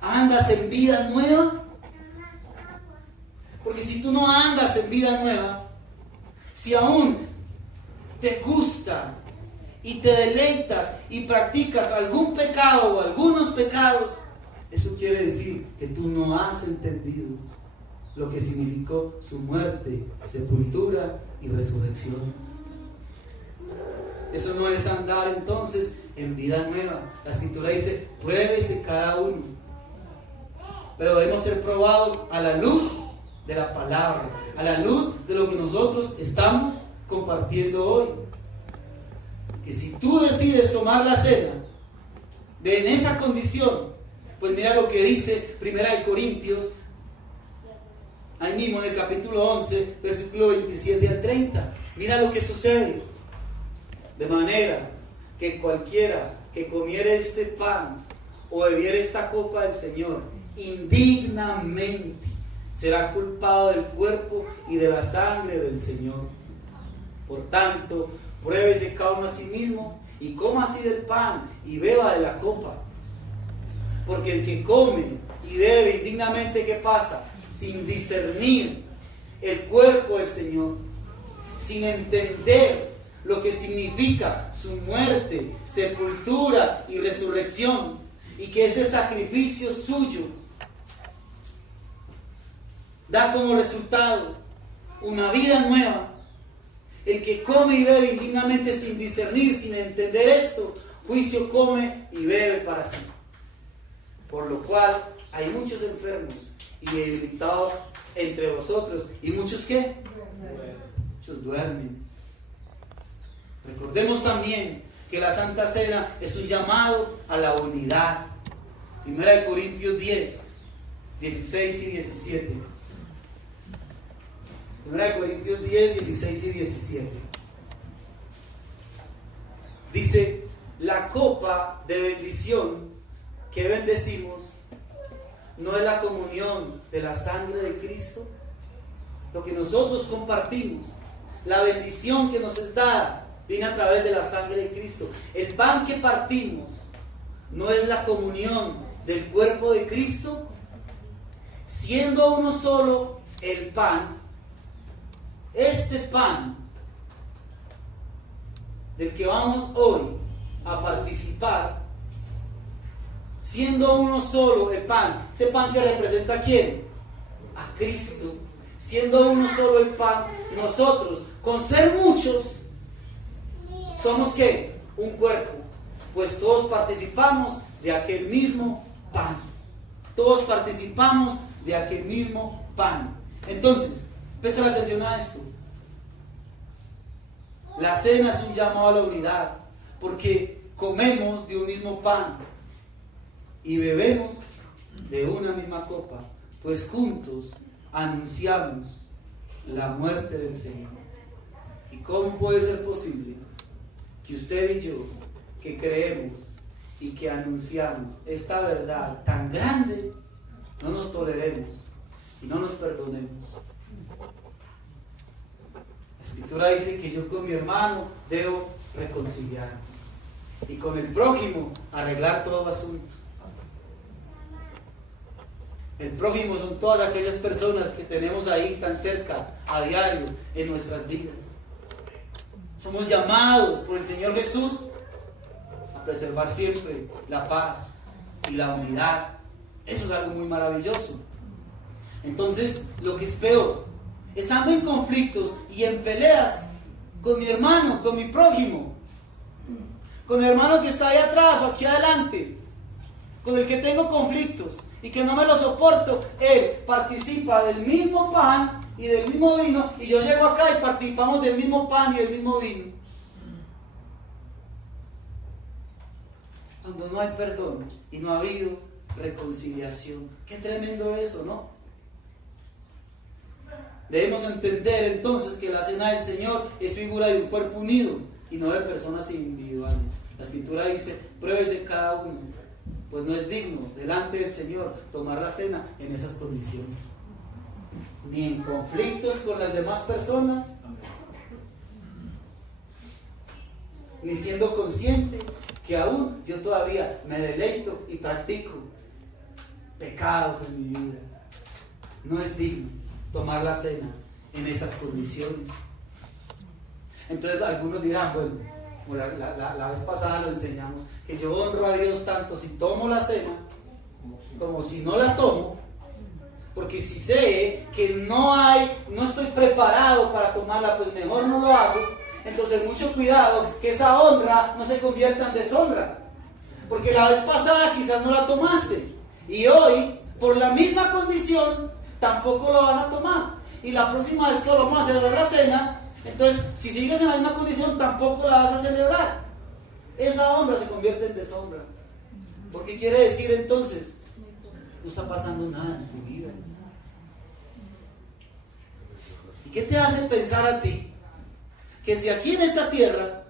¿Andas en vida nueva? Porque si tú no andas en vida nueva, si aún te gusta y te deleitas y practicas algún pecado o algunos pecados, eso quiere decir que tú no has entendido lo que significó su muerte, sepultura y resurrección. Eso no es andar entonces en vida nueva. La Escritura dice: pruébese cada uno. Pero debemos ser probados a la luz de la palabra, a la luz de lo que nosotros estamos compartiendo hoy. Que si tú decides tomar la cena en esa condición, pues mira lo que dice 1 Corintios, ahí mismo en el capítulo 11, versículo 27 al 30. Mira lo que sucede. De manera que cualquiera que comiere este pan o bebiere esta copa del Señor indignamente será culpado del cuerpo y de la sangre del Señor. Por tanto, pruébese cada uno a sí mismo y coma así del pan y beba de la copa. Porque el que come y bebe indignamente, ¿qué pasa? Sin discernir el cuerpo del Señor, sin entender lo que significa su muerte, sepultura y resurrección, y que ese sacrificio suyo da como resultado una vida nueva. El que come y bebe indignamente sin discernir, sin entender esto, juicio come y bebe para sí. Por lo cual hay muchos enfermos y debilitados entre vosotros. ¿Y muchos qué? Muchos duermen. Recordemos también que la Santa Cena es un llamado a la unidad. 1 Corintios 10, 16 y 17. 1 Corintios 10, 16 y 17. Dice, la copa de bendición que bendecimos no es la comunión de la sangre de Cristo. Lo que nosotros compartimos, la bendición que nos es dada, viene a través de la sangre de Cristo. El pan que partimos no es la comunión del cuerpo de Cristo. Siendo uno solo el pan, este pan del que vamos hoy a participar, siendo uno solo el pan, ese pan que representa ¿a quién? A Cristo. Siendo uno solo el pan, nosotros, con ser muchos, ¿somos qué? Un cuerpo. Pues todos participamos de aquel mismo pan. Todos participamos de aquel mismo pan. Entonces, presta la atención a esto. La cena es un llamado a la unidad, porque comemos de un mismo pan y bebemos de una misma copa, pues juntos anunciamos la muerte del Señor. ¿Y cómo puede ser posible que usted y yo, que creemos y que anunciamos esta verdad tan grande, no nos toleremos y no nos perdonemos? La Escritura dice que yo con mi hermano debo reconciliarme y con el prójimo arreglar todo asunto. El prójimo son todas aquellas personas que tenemos ahí tan cerca a diario en nuestras vidas. Somos llamados por el Señor Jesús a preservar siempre la paz y la unidad. Eso es algo muy maravilloso. Entonces, lo que es peor, estando en conflictos y en peleas con mi hermano, con mi prójimo, con el hermano que está ahí atrás o aquí adelante, con el que tengo conflictos y que no me lo soporto, él participa del mismo pan y del mismo vino, y yo llego acá y participamos del mismo pan y del mismo vino. Cuando no hay perdón y no ha habido reconciliación. Qué tremendo eso, ¿no? Debemos entender entonces que la cena del Señor es figura de un cuerpo unido y no de personas individuales. La Escritura dice, pruébese cada uno, pues no es digno delante del Señor tomar la cena en esas condiciones, ni en conflictos con las demás personas, ni siendo consciente que aún yo todavía me deleito y practico pecados en mi vida. No es digno tomar la cena en esas condiciones. Entonces algunos dirán, bueno, la vez pasada lo enseñamos, que yo honro a Dios tanto si tomo la cena como si no la tomo, porque si sé que no estoy preparado para tomarla, pues mejor no lo hago. Entonces mucho cuidado que esa honra no se convierta en deshonra, porque la vez pasada quizás no la tomaste y hoy por la misma condición tampoco lo vas a tomar. Y la próxima vez que vamos a celebrar la cena, entonces si sigues en la misma condición, tampoco la vas a celebrar. Esa honra se convierte en deshonra. Porque quiere decir entonces, no está pasando nada en tu vida. ¿Y qué te hace pensar a ti? Que si aquí en esta tierra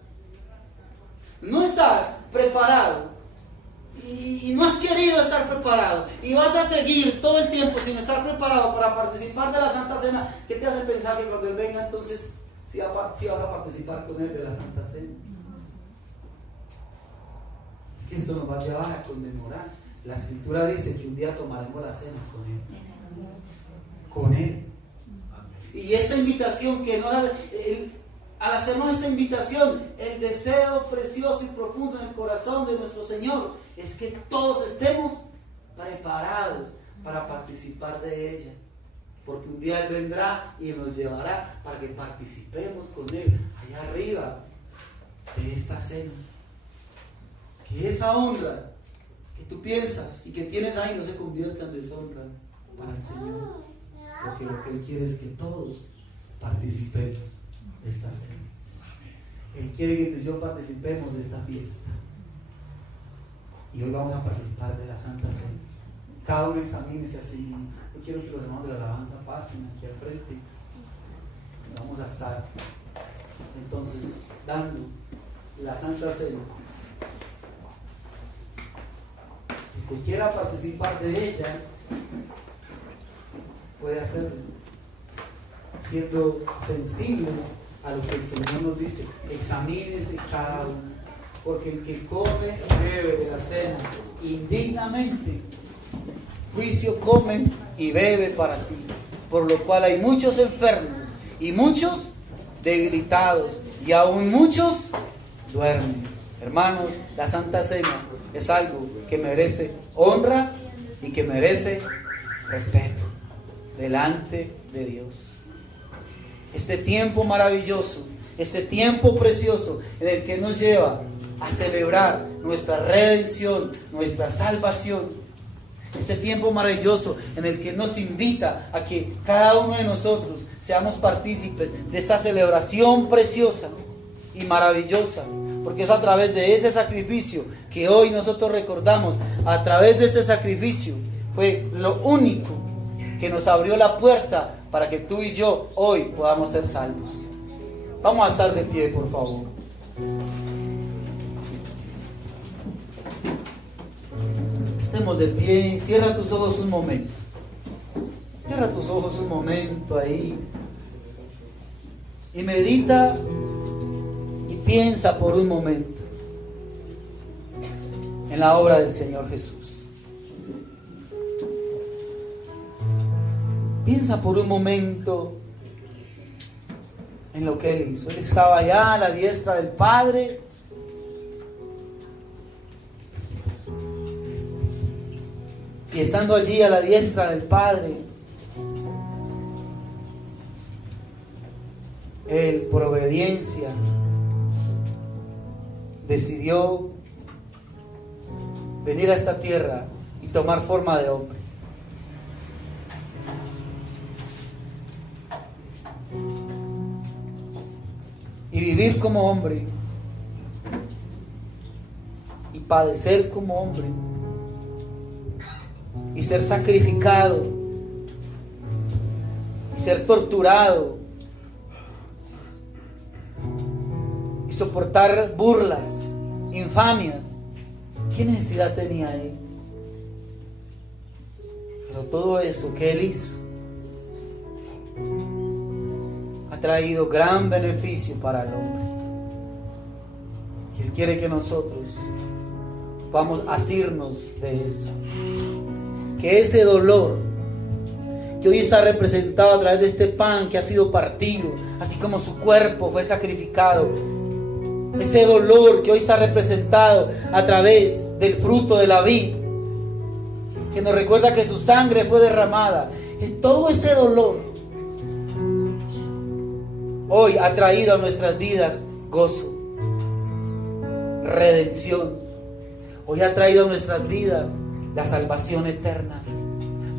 no estás preparado y no has querido estar preparado y vas a seguir todo el tiempo sin estar preparado para participar de la Santa Cena, ¿qué te hace pensar que cuando Él venga entonces sí vas a participar con Él de la Santa Cena? Es que esto nos va a llevar a conmemorar. La Escritura dice que un día tomaremos la cena con Él. Con Él. Y esta invitación que nos hace, al hacernos esta invitación, el deseo precioso y profundo en el corazón de nuestro Señor es que todos estemos preparados para participar de ella. Porque un día Él vendrá y nos llevará para que participemos con Él allá arriba de esta cena. Que esa honra que tú piensas y que tienes ahí no se convierta en deshonra para el Señor. Porque lo que Él quiere es que todos participemos de esta cena. Él quiere que tú y yo participemos de esta fiesta. Y hoy vamos a participar de la Santa Cena. Cada uno examínese así. Yo quiero que los hermanos de la alabanza pasen aquí al frente. Vamos a estar entonces dando la Santa Cena. Si tú quieras participar de ella, puede hacerlo, siendo sensibles a lo que el Señor nos dice. Examínense cada uno, porque el que come y bebe de la cena indignamente, juicio come y bebe para sí, por lo cual hay muchos enfermos y muchos debilitados y aún muchos duermen. Hermanos, la Santa Cena es algo que merece honra y que merece respeto delante de Dios. Este tiempo maravilloso, este tiempo precioso en el que nos lleva a celebrar nuestra redención, nuestra salvación. Este tiempo maravilloso en el que nos invita a que cada uno de nosotros seamos partícipes de esta celebración preciosa y maravillosa. Porque es a través de ese sacrificio que hoy nosotros recordamos. A través de este sacrificio fue lo único que nos abrió la puerta para que tú y yo hoy podamos ser salvos. Vamos a estar de pie, por favor. Estemos de pie. Cierra tus ojos un momento. Cierra tus ojos un momento ahí. Y medita y piensa por un momento en la obra del Señor Jesús. Piensa por un momento en lo que Él hizo. Él estaba allá a la diestra del Padre. Y estando allí a la diestra del Padre, Él, por obediencia, decidió venir a esta tierra y tomar forma de hombre. Y vivir como hombre. Y padecer como hombre. Y ser sacrificado. Y ser torturado. Y soportar burlas, infamias. ¿Qué necesidad tenía Él? Pero todo eso que Él hizo ha traído gran beneficio para el hombre. Y Él quiere que nosotros vamos a asirnos de eso. Que ese dolor que hoy está representado a través de este pan que ha sido partido, así como su cuerpo fue sacrificado, ese dolor que hoy está representado a través del fruto de la vid, que nos recuerda que su sangre fue derramada, todo ese dolor hoy ha traído a nuestras vidas gozo, redención. Hoy ha traído a nuestras vidas la salvación eterna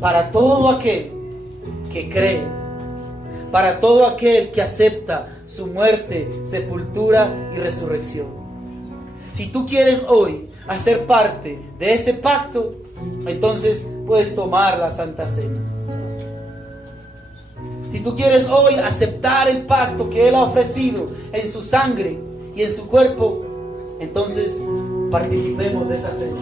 para todo aquel que cree, para todo aquel que acepta su muerte, sepultura y resurrección. Si tú quieres hoy hacer parte de ese pacto, entonces puedes tomar la Santa Cena. Si tú quieres hoy aceptar el pacto que Él ha ofrecido en su sangre y en su cuerpo, entonces participemos de esa cena.